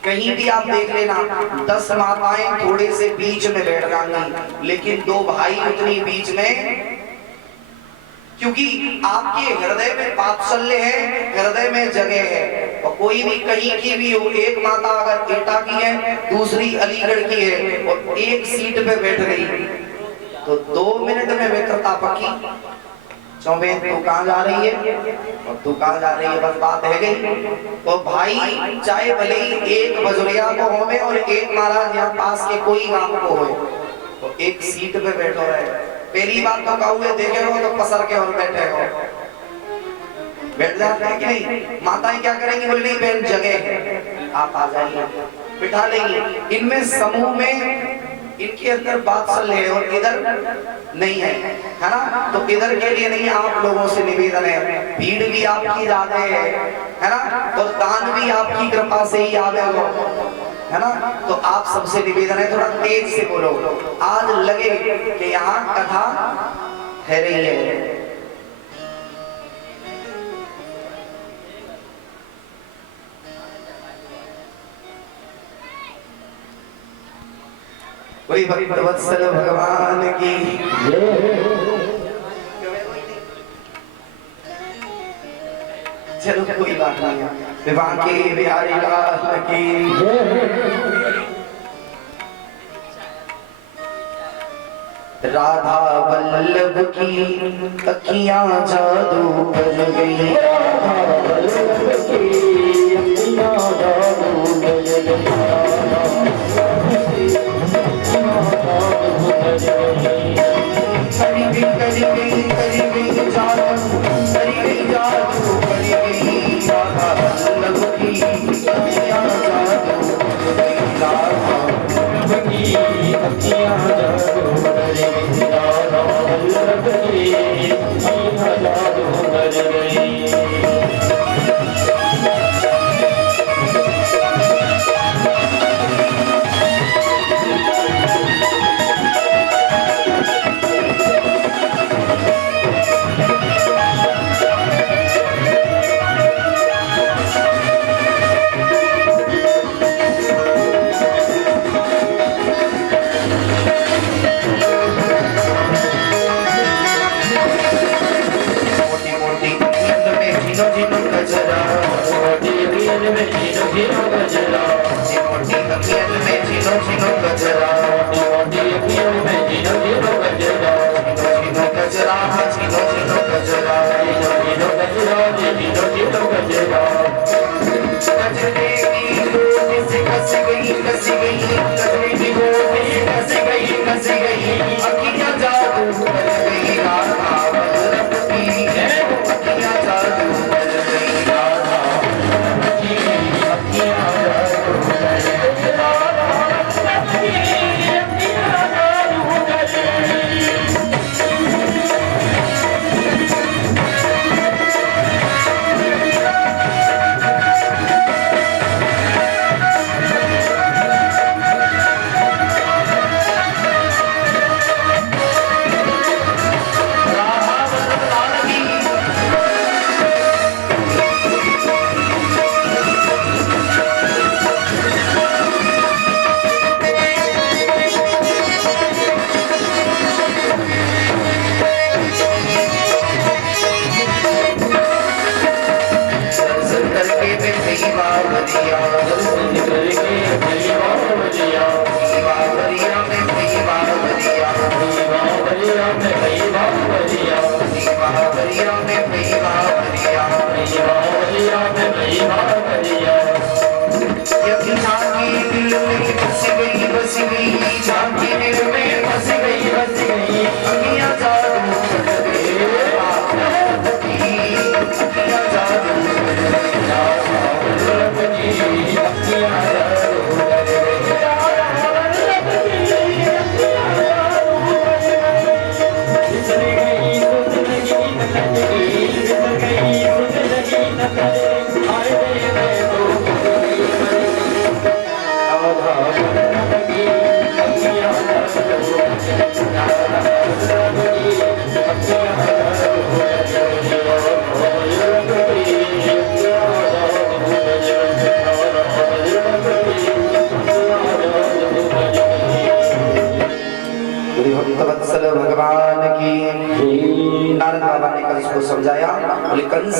कहीं भी आप देख लेना 10 माताएं थोड़े से बीच में बैठ जाएंगी, लेकिन 2 भाई उतनी बीच में, क्योंकि आपके हृदय में वात्सल्य है, हृदय में जगह है। और कोई भी कहीं की भी हो, एक माता अगर एटा की है, दूसरी अलीगढ़ की है और एक सीट पे बैठ गई तो 2 मिनट में मित्रता पक्की। चौबे तू कहाँ जा रही है और तू कहाँ जा रही है, बस बात है गई। तो भाई चाहे भले ही एक बजुरिया को होवे और एक महाराज यहाँ पास के कोई गांव को हो, तो एक सीट पे बैठो रहे। पहली बात तो कहुए देखे हो तो पसर के और बैठे हो, बैठ जाते हैं कि नहीं। माताएं क्या करेंगी, बोले नहीं बहन जगह है आप आ जाइए, बिठा लेंगी। इनमें समूह में इनके अंदर वात्सल्य है और इधर नहीं है ना। तो इधर के लिए नहीं, आप लोगों से निवेदन है, भीड़ भी आपकी ज्यादा है ना, और दान भी आपकी कृपा से ही आवे हो, है ना। तो आप सबसे निवेदन है थोड़ा तेज से बोलो, आज लगे कि यहाँ कथा है रही है। वही भक्त वत्सल भगवान की चलो कोई बात नहीं, विवाह के बिहारी लाल की राधा वल्लभ की अखियां जादू कर गई, राधा वल्लभ की अखियां जादू कर गई, भक्तवत्सल भगवान की। नारद बाबा ने कंस को समझाया, बोले कंस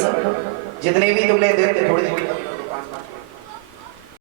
जितने भी तुमने दैत्य थोड़ी